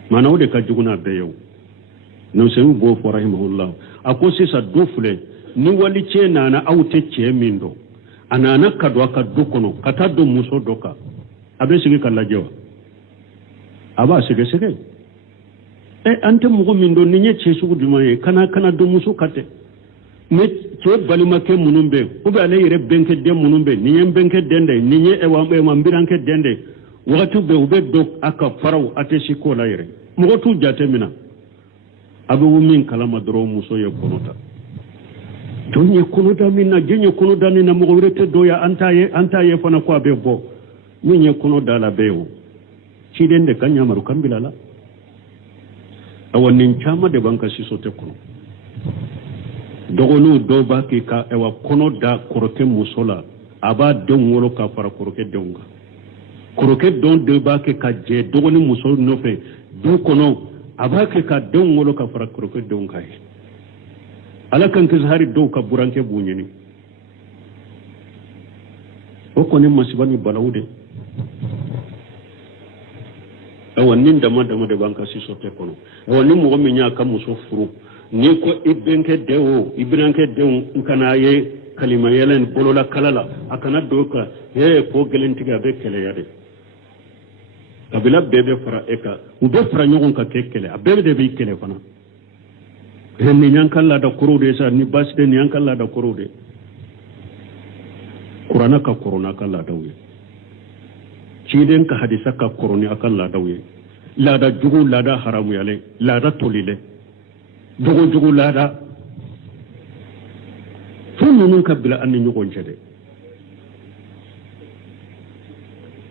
mana ode ka juguna be yow no se bo fo rahimahullah akwa sisa dofule ni wali che nana awte che mindo anana kadwa kaddu kono katado muso doka abe sigi kala jewa aba sege ante mugo mindo ni nye che sugu dumaye kana do muso kate ne ke balima ke munumbe ube ale yere benke de munumbe ni nye benke dende ni nye ewa mbiranke dende wakati be ube dok aka faraw atesi ko la yere mo tu jate mina abe wumin kalama doro muso ye konota donye konoda minna genye konoda ni na mo rete doya antaye fana ko abe bo nye konoda la bewo ciden de kanya maru kambila la awannin chama de banka siso te kono dogonu do ba ke ka ewa konoda koroke musola aba don wolo ka fara koroke donga koroke don de ba ke ka je dogoni muso no fe du kono aba ke ka don wolo ka fara koroke donga he ala kan ke hari do ka buranke bunyeni o koni masibani balawde awannin dama de banka siso te kono awannin mo mi nya ka muso furu ni ko ibenke dewo ibranke dewo kana ye kalima yelen bolola kalala akana doka ko gelentiga be kele yade kabila bebe fara eka ube fara nyogon ka kekele abebe de be kele fana ni nyankalla da korode sa ni basde ni nyankalla da korode qur'ana ka korona kala dawye ciden ka hadisa ka koroni akalla dawye lada jugu lada haramu yale lada tolile jugu lada fununun kabila anni nyogon jede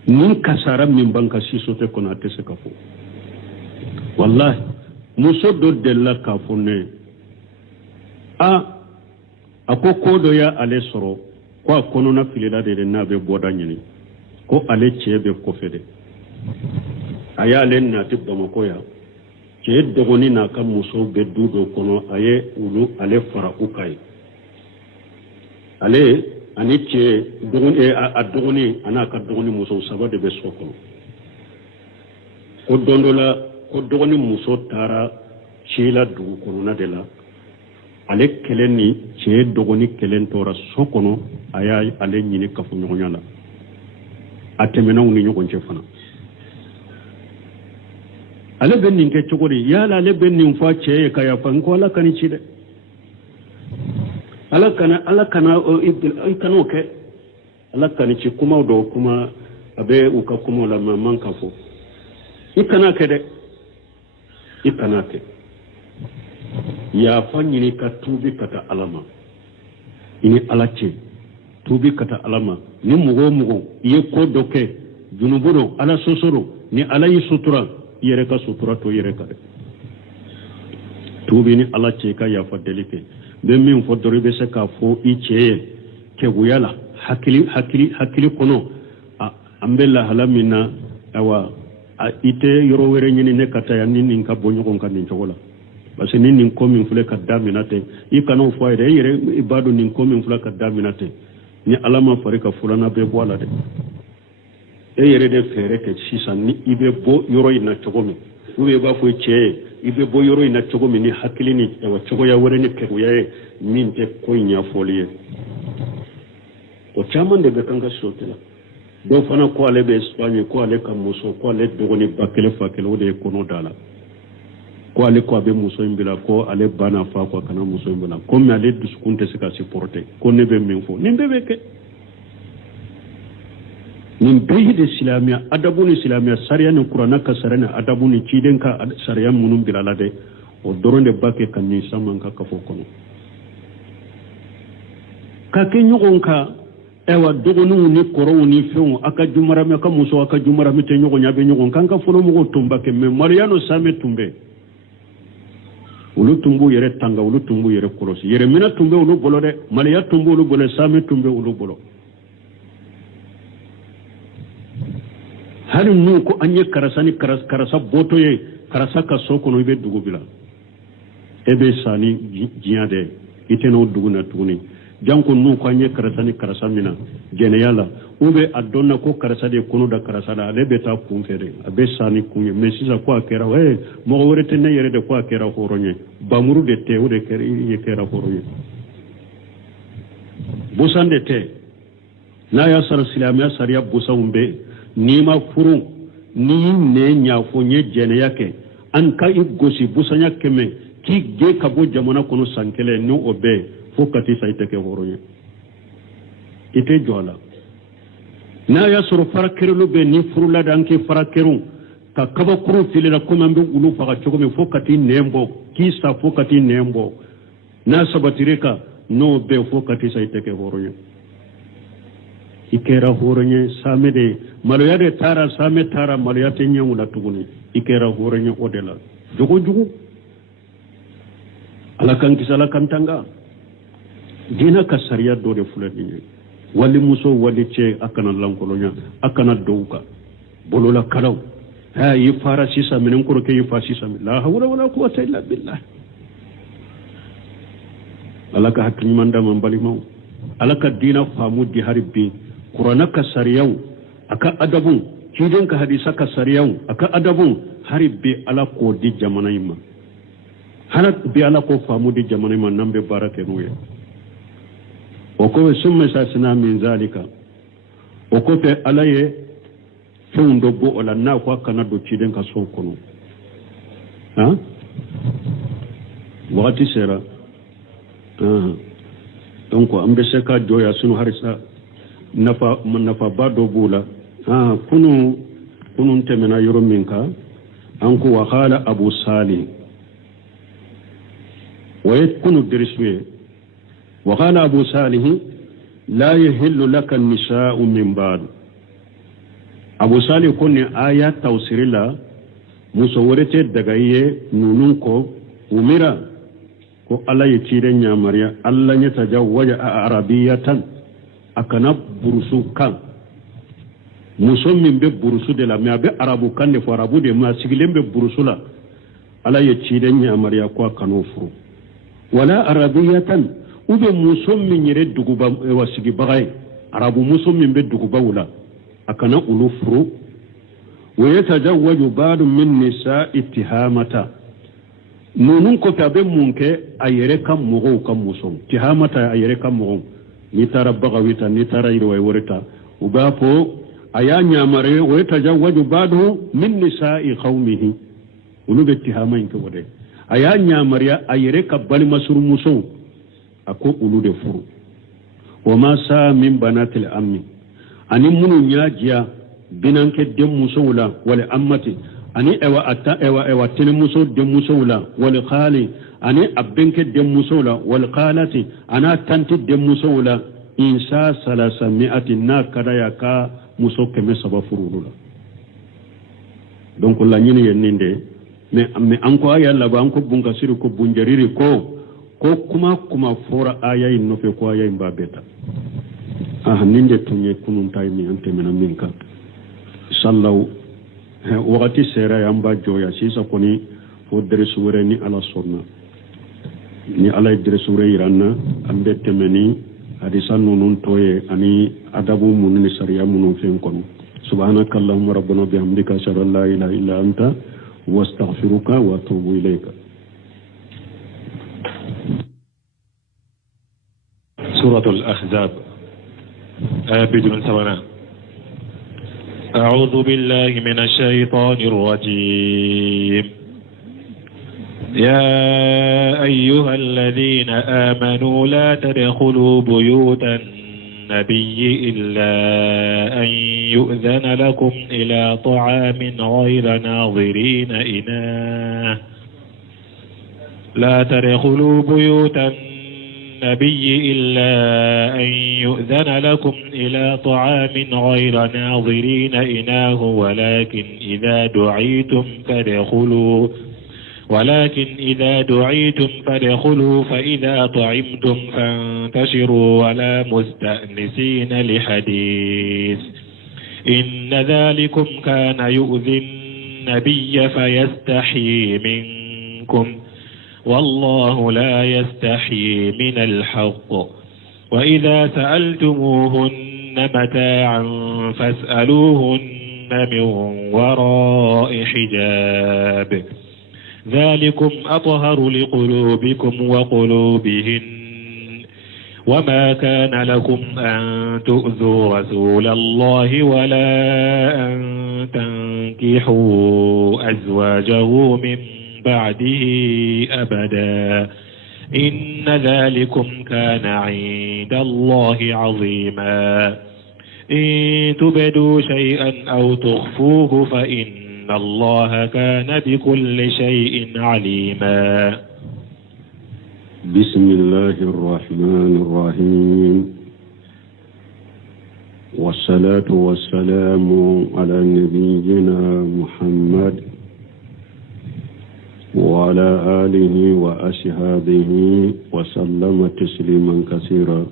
nin kasara min banka sisote kono atese kafo wallahi muso do della kafo ne ako kodo ya ale soro ko kono na filida de na be boda nyini ko ale chebe ko fede aya ale na tibba mako ya ke dogoni na kam muso be dudo kono aye ulu ale fara ukai ale ani ce dogoni ana ka dogoni muso saba de be soko ko dondola ko dogoni muso tara cila dugu kono na de la ale kelen ni ce dogoni kelen tora sokono aya ale nyini kafu nyonya la atemena ungi nyogon ce fana ale ben nin ke chogori yala ale ben nin fa ce kaya fan ko ala kani ci de ala kana ikano ke ala kani ci kuma do kuma abe uka kuma la man kafo ikana ke de ikana ke ya fanyini ka tubi kata alama ini alache tubi kata alama ni mugo ye ko doke junubudo ala sosoro ni ala yi sutura yere ka sutura to yere ka de tubi ni alache ka ya fadelike be min fo doribe se ka fo iche ke guyala hakili kono ambella halamina awa ite yoro were nyini ne kata ya nini ka bonyo kon kan njogola parce que nin komin fule ka daminate i kana fo ayre yere ibadu nin komin fule ka daminate ni alama farika fulana be bola de yere de fere ke sisa ni ibe bo yoro ina chogomi ube ba fo che ibe bo yoro ina chogomi ni hakili ni wa chogo ya wore ni ke yae min te ko nya folie o chaman de be kanga sotela do fana ko ale be Espagne ko ale kam muso ko ale dogoni bakele fakele o de kono dala ko ale ko abe muso imbila ko ale bana fa ko kana muso imbila ko me ale duskunte se ka supporter ko ne be min fo ni be ke nin beyi de islamia adabuni islamia sariya ni qur'ana ka sarana adabuni ciden ka sariya munun bilala de o doronde bakke kan ni saman ka kafo kono ka ke nyogon ka ewa dogonu ni koro ni fewu aka jumara me ka muso aka jumara me te nyogon yabe nyogon kan ka folo mo tumba ke me mariano same tumbe ulu tumbu yere tanga ulu tumbu yere korosi yere mina tumbe ulu bolo de maria tumbu ulu bolo same tumbe ulu bolo hari nu ko anye karasani karasa boto ye karasa ka soko no ibe dugu bila ebe sani jiade iteno dugu na tuni janko nu ko anye karasani karasa mina gene yala ube adonna ko karasa de kono da karasa da ale beta kumfere abe sani kunye mesisa ko akera mo worete ne yere de ko akera horonye bamuru de te ode kere ye kera horonye busande te na ya sar islamia sariya busawumbe nima furu ni ne nya fo nye jene yake an ka igosi busanya keme ki ge kabo jamana kono sankele no obe fo kati saite ke horoye ite jola na ya soro farakero be ni furula danke farakero ka kabakuru filira kuma mbe ulu faga chogome fokati nembo kisa fokati nembo na sabatireka no be fokati saiteke horonya ikera horonya samede maloyade tara same tara maloyate nyawula tuguni ikera horonya odela jogo ala kan kisala kantanga dina ka sariya do de fulani wali muso wali ce akana lankolonya akana douka bolola kalaw ha yi fara sisa minen ko ke yi fa sisa la hawla wala quwwata illa billah alaka hakki manda man balimaw alaka dina famu di harbi qur'ana ka sariyaw aka adabun kidin ka hadisa ka sariyaw aka adabun harbi ala ko di jamanayma halat bi ala ko famu di jamanayma nambe barake nuye وكو سمى ساسنا من ذلك وكو في علي فون دبو ولا ناكوا كنا دو تشيدن كسو كونو ها وقتي سيرا دونك امبي سكا جويا سنو حارسا نفا بادو بولا كنو تمنا يورو منكا انكو وقال ابو صالح ويكون درسوي وقال أبو صالح لا يحل لك النساء من بعد أبو صالح كن آيات توسير الله مصورة دقائية نونكو ومرا كو الله يتيرن يا مريا الله يتجوج عربية أكنا برسو كان musomin be burusu de la me abe arabu kan ne fo arabu de ma sigilen be burusu la ala yettiren ya mariya ko kanu furu wala arabiyatan ube musomin yere duguba wasigi bagay arabu musomin be duguba wala akana ulu furu wa yatajawwaju ba'd min nisa ittihamata nunun ko tabe munke ayere kam mugo kam musom tihamata ayere kam mugo ni tara bagawita ni tara irwa worita ubafo aya nyamare wa yatajawwaju ba'd min nisa'i qaumihi ulu be tihamain ko wode aya nyamare ayere kabbal masur musom ako ulu de furu wama sa min banatil ammi ani munu nyajiya binanke dem musawla wala ammati ani ewa atta ewa tin muso dem musawla wala khali ani abbenke dem musawla wal qalati ana tanti dem musawla insa salasa mi'ati na kada ya ka muso keme saba furulula donc la nyine yeninde mais anko aya la ba anko bunga siru ko bunjariri ko kuma fora aya no fe ko aya mbabeta ninde tunye kunun tay mi ante mena minka sallaw wakati sera yamba joya sisa koni fo dere suwere ni ala sunna ni ala dere suwere iranna ambe temeni hadisa nunun toye ani adabu munni sariya munun fen kono subhanaka allahumma rabbana bihamdika ashhadu an la ilaha illa anta wastaghfiruka wa atubu ilayka. سورة الأحزاب بدون سوانا. أعوذ بالله من الشيطان الرجيم. يا أيها الذين آمنوا لا تدخلوا بيوت النبي إلا أن يؤذن لكم إلى طعام غير ناظرين إناه. لا تدخلوا بيوت النبي إلا أن يؤذن لكم إلى طعام غير ناظرين إناه ولكن إذا دعيتم فادخلوا فإذا طعمتم فانتشروا ولا مستأنسين لحديث إن ذلكم كان يؤذي النبي فيستحيي منكم والله لا يستحيي من الحق وإذا سألتموهن متاعا فاسألوهن من وراء حجاب ذلكم أطهر لقلوبكم وقلوبهن وما كان لكم أن تؤذوا رسول الله ولا أن تنكحوا أزواجه من بعده أبدا إن ذلكم كان عند الله عظيما إن تبدوا شيئا أو تخفوه فإن الله كان بكل شيء عليما. بسم الله الرحمن الرحيم والصلاة والسلام على نبينا محمد وعلى آله وأصحابه وسلم تسليما كثيرا.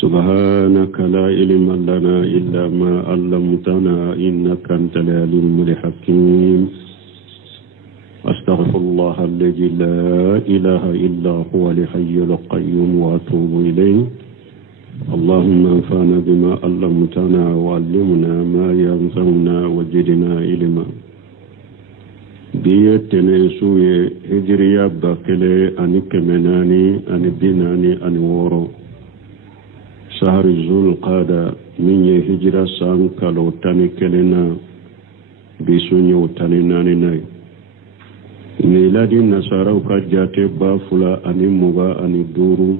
سبحانك لا علم لنا إلا ما علمتنا إنك أنت العليم الحكيم. أستغفر الله الذي لا إله إلا هو الحي القيوم وأتوب إليه. اللهم انفعنا بما علمتنا وعلمنا ما ينفعنا وزدنا علما. بيتنا سوء هجريا باكلي أني كمناني أني بناني أني وورو شهر ذو القعدة من هجرة سانكالو تاني كلنا بسونيو تاني ناني ناي ميلاد النصارى وكجاتي بافلا أني مغا أني دورو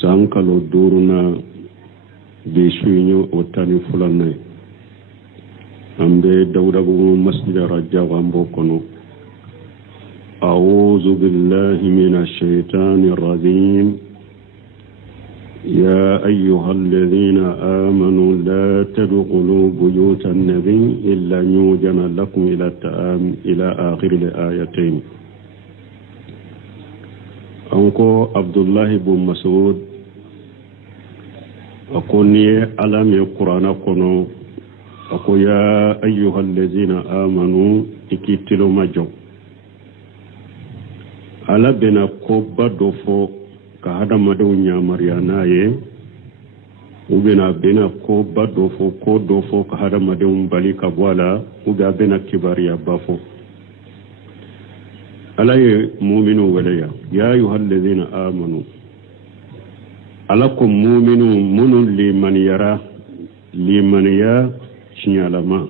سانكالو دورنا بسونيو وتاني فلاناي أمبي دورابو مسجد رجاء وامبوكونو. أعوذ بالله من الشيطان الرجيم. يا أيها الذين آمنوا لا تدخلوا بيوت النبي إلا يوجن لكم إلى الطعام إلى آخر الآيتين. أنكو عبد الله بن مسعود أكوني ألم القرآن كنو أكو يا أيها الذين آمنوا إكتلوا مجو ألا بنا كوبا دوفو كهذا مدو نيامريانا يه وبنا بنا كوبا دوفو كهذا مدو مبالي كبوالا وبنا كباريا بافو ألا مؤمنوا وليا يا أيها الذين آمنوا ألاكم مؤمنوا من لمن يرى لمن يرى شنيالما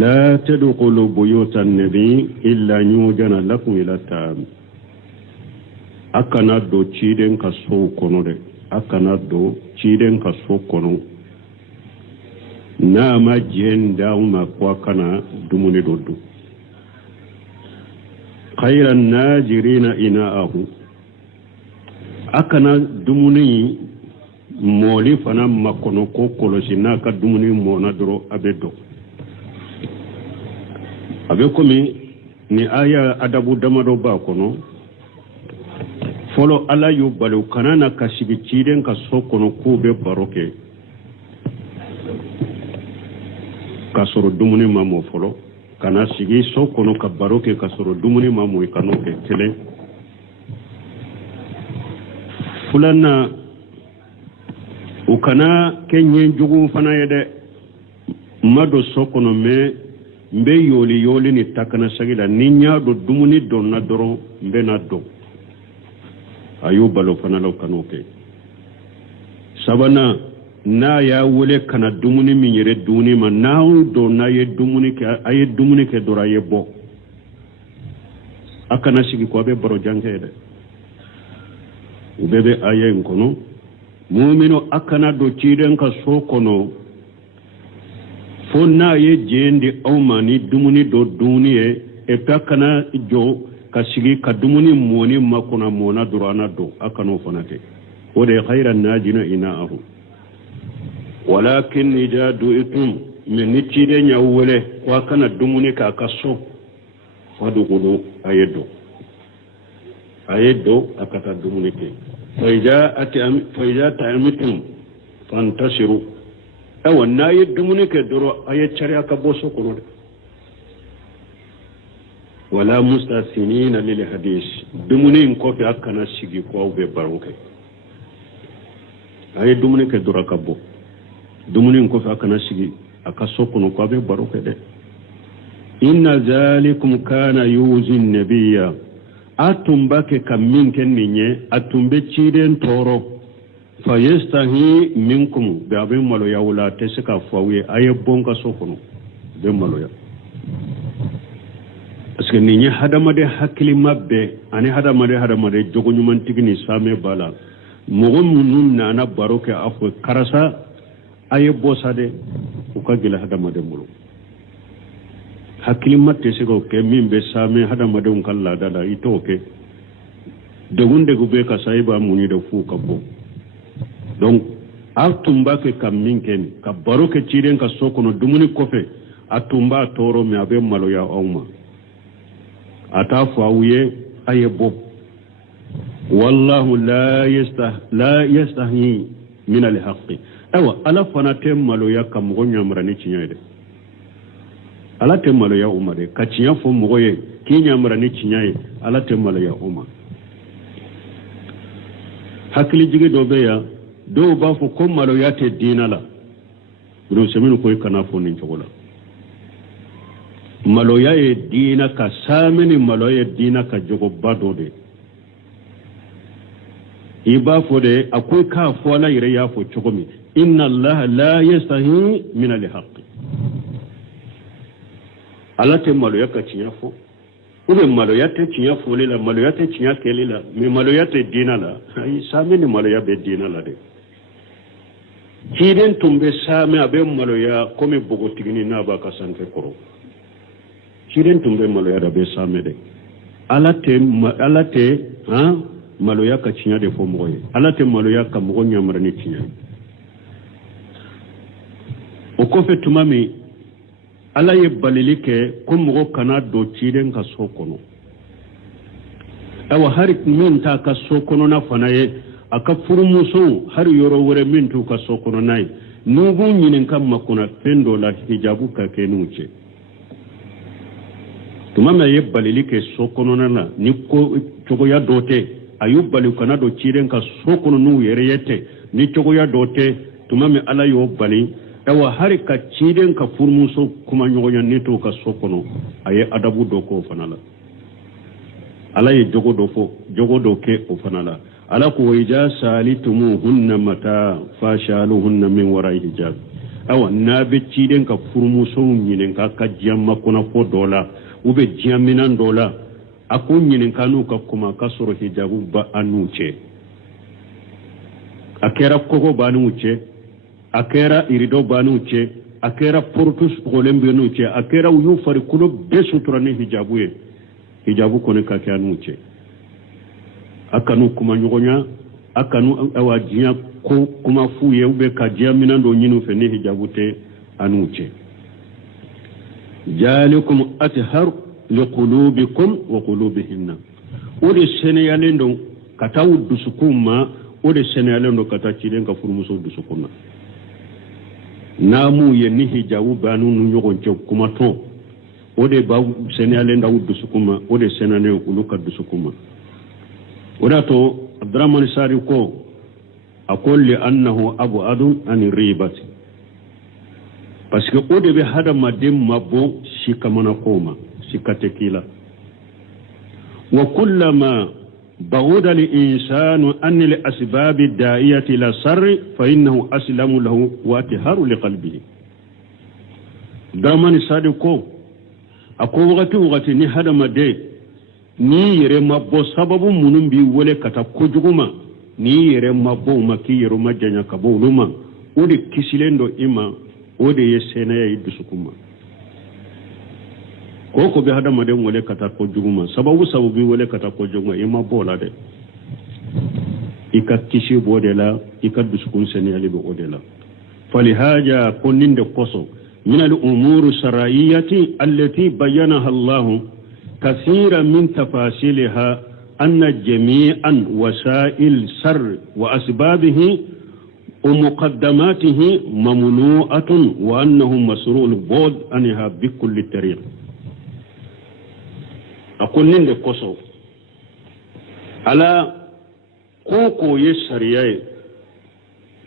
لا تدخلوا بيوت النبي إلا يوجن لكم إلى الطعام. أكنا دو تشيدن كسو كونو دي أكنا دو تشيدن كسو كونو ناما جين داوما كواكنا دموني دودو خير الناجرين إناءه أكنا دموني moli fana makono ko kolosi na ka dumuni mona doro abedo abe komi ni aya adabu damado ba kono folo ala yu balu kanana kasigi ciden ka sokono ko be baroke kasoro dumuni mamo folo kana sigi sokono ka baroke kasoro dumuni mamo ikanoke tele fulana ukana kenye jugu fana yede mado sokono me mbe yoli ni takana sagida ninya do dumuni don na doro mbe na do ayuba lo fana lo kanoke sabana na ya wole kana dumuni minyere duni ma na do na ye dumuni ke dora ye bo akana sigi ko be baro jangede ubebe aye nkono mumino akana do ciden ka sokono fonna ye jendi awmani dumuni do duniye e takana jo ka sigi ka dumuni moni makona mona durana do akano fanate wode khairan najina inaahu walakin ijadu itum min cide nyawole wa kana dumuni ka kaso wadu kudu ayedo akata dumuni ke فإذا تعمتم فانتصروا أو الناي الدموني كدرو أي شريعة كبوسو كنود ولا مستثنين للحديث دموني نكوفي أكنا سيجي كواو بباروكي أي دموني كدرو كبو دموني نكوفي أكنا سيجي أكاسو كنو كواو بباروكي ده إن ذلكم كان يوزي النبي atumbake kamin kenninye atumbe ciden toro fayastahi minkum be abin malo ya wula te suka fawe aye bonka sokono be malo ya aske ninye hadama de hakili mabbe ani hadama de jogo nyuman tigini same bala mogo munun nana baro ke afo karasa aye bosade o ka gila hadamaden bolo hakili matte sigo ke min be same hadamaden kala dada ito ke degunde gube ka saiba muni da fu ka bo donc atumba ke kam min ken ka baro ke ciren ka sokono dumuni kofe atumba toro me abe malo ya awma ata fawuye aye bob wallahu la yastahi min al-haqqi awa ala fana temmalo ya kam go nyamra ni cinyede ala temmalo ya umare ka cinya fo mo ye ki nyamra ni cinyaye ala temmalo ya umma hakili jige do be ya do ba fo ko malo ya te dinala do seminu ko kana fo ni jogola malo ya e dina ka sameni malo ya dina ka jogo badode iba fo de akoy ka fo la yire ya fo chogomi inna allaha la yastahi min al-haqq ala te malo ya ka cinya fo ube malo ya te cinya fo le la malo ya te cinya kele la me malo ya te dina la ai sameni malo ya be dina la de hiden tumbe same abe malo ya komi bogo tigini na ba ka sanfe koro hiden tumbe malo ya da be same de alate ha malo ya ka cinya de fo moye alate malo ya ka mogo nyamara ni cinya o ko fe tumami ala ye balilike ko mogo kana do ciden ka sokono awa har min ta ka sokono na fanaye aka furumuso har yoro wore min tu ka sokono nay nugu nyinin kam makuna pendo la hijabu ka kenuche tumama ye balilike sokono na ni ko chogo ya dote ayubali kana do ciden ka sokono nu yere yete ni chogo ya dote tumame ala yo bali awa har ka ciden ka furumuso kuma nyogonya ni to ka sokono aye adabu do ko fanala ala ye jogo do ke o fanala ala ko ija salitumuhunna mata fashaluhunna min wara'i hijab awa nabe ciden ka furumuso nyinen ka jamma kuna fo dola ube jaminan dola akun nyinen kanu ka kuma kasoro hijabu ba anuche akera kogo ba anuche akera irido ba anuche akera portus golembe anuche akera uyu fari kulo besuturane hijabu kone ka ke anuche akanu kuma nyogonya akanu awajinya ko kuma fuye ube ka jamina ndo nyinu fe ne hijabute anuche jalikum athhar liqulubikum wa qulubihinna ode seneyale ndo kata udusukuma ode seneyale ndo kata cilen ka furumuso udusukuma namu ye ni hijabu banu nyogonche kuma to ode ba seneyale nda udusukuma ode senane uluka dusukuma وداتو عبد الرحمن ساري كو اقول لانه ابعد عن الريبه باسكو اودي بي هذا ما ديم مابو شيكا مناكوما شيكا تكيلا وكلما بعد الانسان عن الاسباب الداعيه الى الشر فانه اسلم له واطهر لقلبه دامن ساري كو اكو وقتي ني هذا ما دي ni yere mabbo sababu munun bi wole kata kojuguma ni yere mabbo maki yero majanya kabo luma ode kisilendo ima ode yesena ya idusukuma koko be hada made wole kata kojuguma sababu bi wole kata kojuguma ima bola de ikakkishi bodela ikadusukun seniyali be odela falihaja koninde koso min al umuru shar'iyyati allati bayyanaha Allah كثيرا من تفاصيلها أن جميعا وسائل سر وأسبابه ومقدماته ممنوعة وأنه مسروع البعد عنها بكل طريق أقول نين قصو على كوكو يسرياي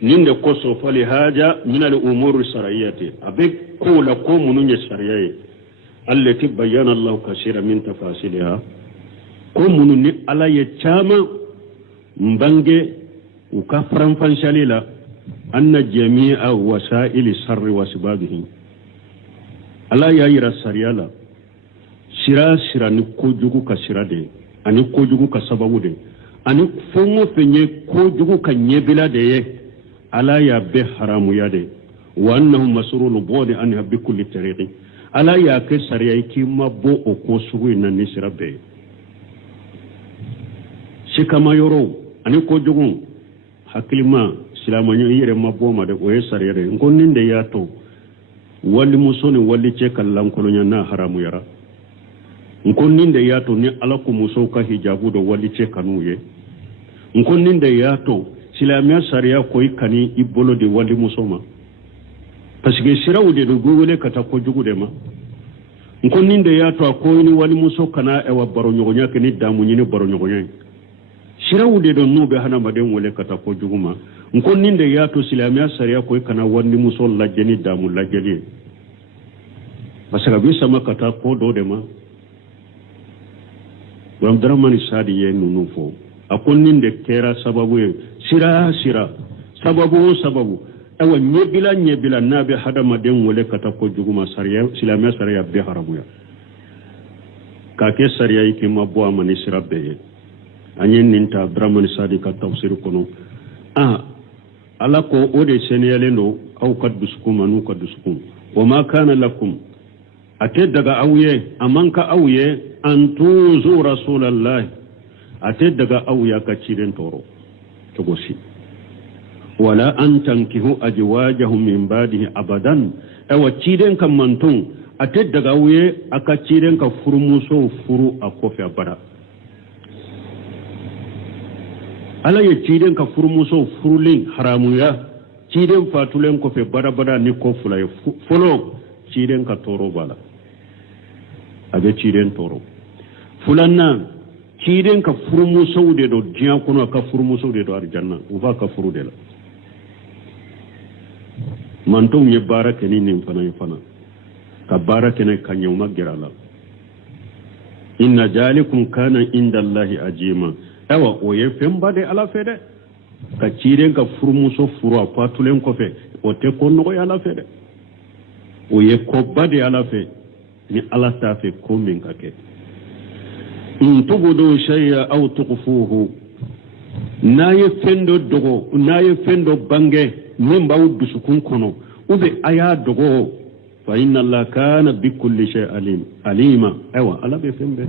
نين قصو فلهذا من الأمور الشرعية أبيك كولا كوم نين يسرياي التي بيّن الله كثيرا من تفاصيلها كم من على يتشاما مبنجي وكفران فانشاليلا أن جميع وسائل الشر وسبابه على يايرا السريالا سرا نكو جوكو كسرا دي أنكو جوكو كسبابو دي ani fongo fenye ko jugu ka nyebila de ye ala ya be haramu ya de wa annahum masrulu bodi an bi kulli tariqi ala ya ke sariya ki mabbo o ko sugu na ni sirabe shikama yoro ani ko jugu hakilima silamanyo yere mabbo ma de o ye sariya de ngonin de ya to wali musoni wali ce kallan kolonya na haramu yara nkonnin da yato ni alaku muso ka hijabu da wali ce kanu ye nkonnin da yato silamiya sariya koyi kani ibolo de wali muso ma parce que sirawu de gugule kata ko jugu de ma nkonnin da yato akoyi ni wali muso kana ewa baro nyogonya ke ni damu ni baro nyogonya sirawu de don nube hana maden wole kata ko jugu ma nkonnin da yato silamiya sariya koyi kana wali muso lajeni damu lajeli parce que bi sama kata ko do de ma Ram Dramani Sadi ye nunu fo akonnin de kera sababu ye sira sababu ewa nyebila nabe hadama den wole kata ko juguma sariya silamiya sariya be haramu ya ka ke sariya yake mabbo amani sira be anyen ninta Dramani Sadi ka tafsir kono ala ko ode seneyalendo aw kaduskum anu kaduskum wama kana lakum ate daga awye amanka awye an tuzu rasulallah ate daga awya ka ciren toro to gosi wala an tankihu ajwajahum min ba'dihi abadan awa ciren kan mantun ate daga awye aka ciren ka furmuso furu akofi abada ala ye ciren ka furmuso furulin haramu ya ciren fatulen kofe bada ni ko fulaye folo ciren ka toro bala abe ciren toro fulanna ciren ka furmu saude do diya kono ka furmu saude do arjanna uba ka furu de la mantum ye baraka ni nim fana ka baraka ne kan yau magirala inna jalikum kana inda allahi ajima awa o ye femba de ala fede ka ciren ka furmu so furu a patulen ko fe o te ko no ya ala fede o ye ko bade ala fe ni ala ta fe ko min ka ke in tubudu shay'a aw tuqfuhu naye fendo dogo naye fendo bange min bawu dusukun kono ube aya dogo fa inna allaha kana bi kulli shay'in alima awa ala be fembe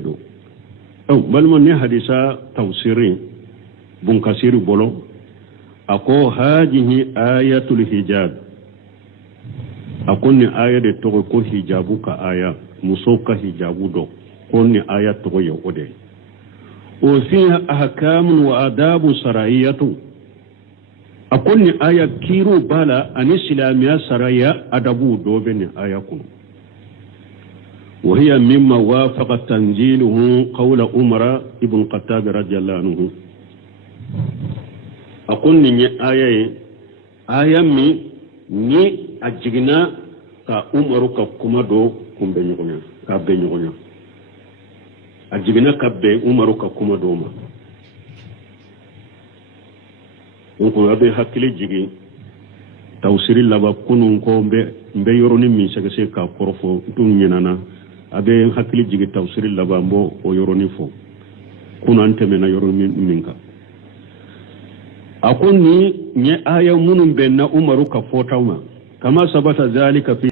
do balmo ne hadisa tafsiri bun kasiri bolo ako hajihi ayatul hijab akonni aya de to ko hijabu ka aya muso ka hijabu do konni aya to yo ode o fiha ahkamun wa adabu sarayatu akonni aya kiru bala an islamiya saraya adabu do ben aya kun وهي مما وافق تنزيله قول عمر ابن الخطاب رضي الله عنه أقول ني آية مي ني أجينا كعمر ككمدو كمبنيغنيا كبنيغنيا أجينا كبه عمر ككمدو ما نقول أبي حكلي جيجي توسير لبا كنون كومبه مبيوروني مي سكسي كاكورفو دونينانا abe hakili jigi tafsiri labambo o yoroni fo kuna anteme na yoroni minka akoni nye aya munum benna umaru ka fotawma kama sabata zalika fi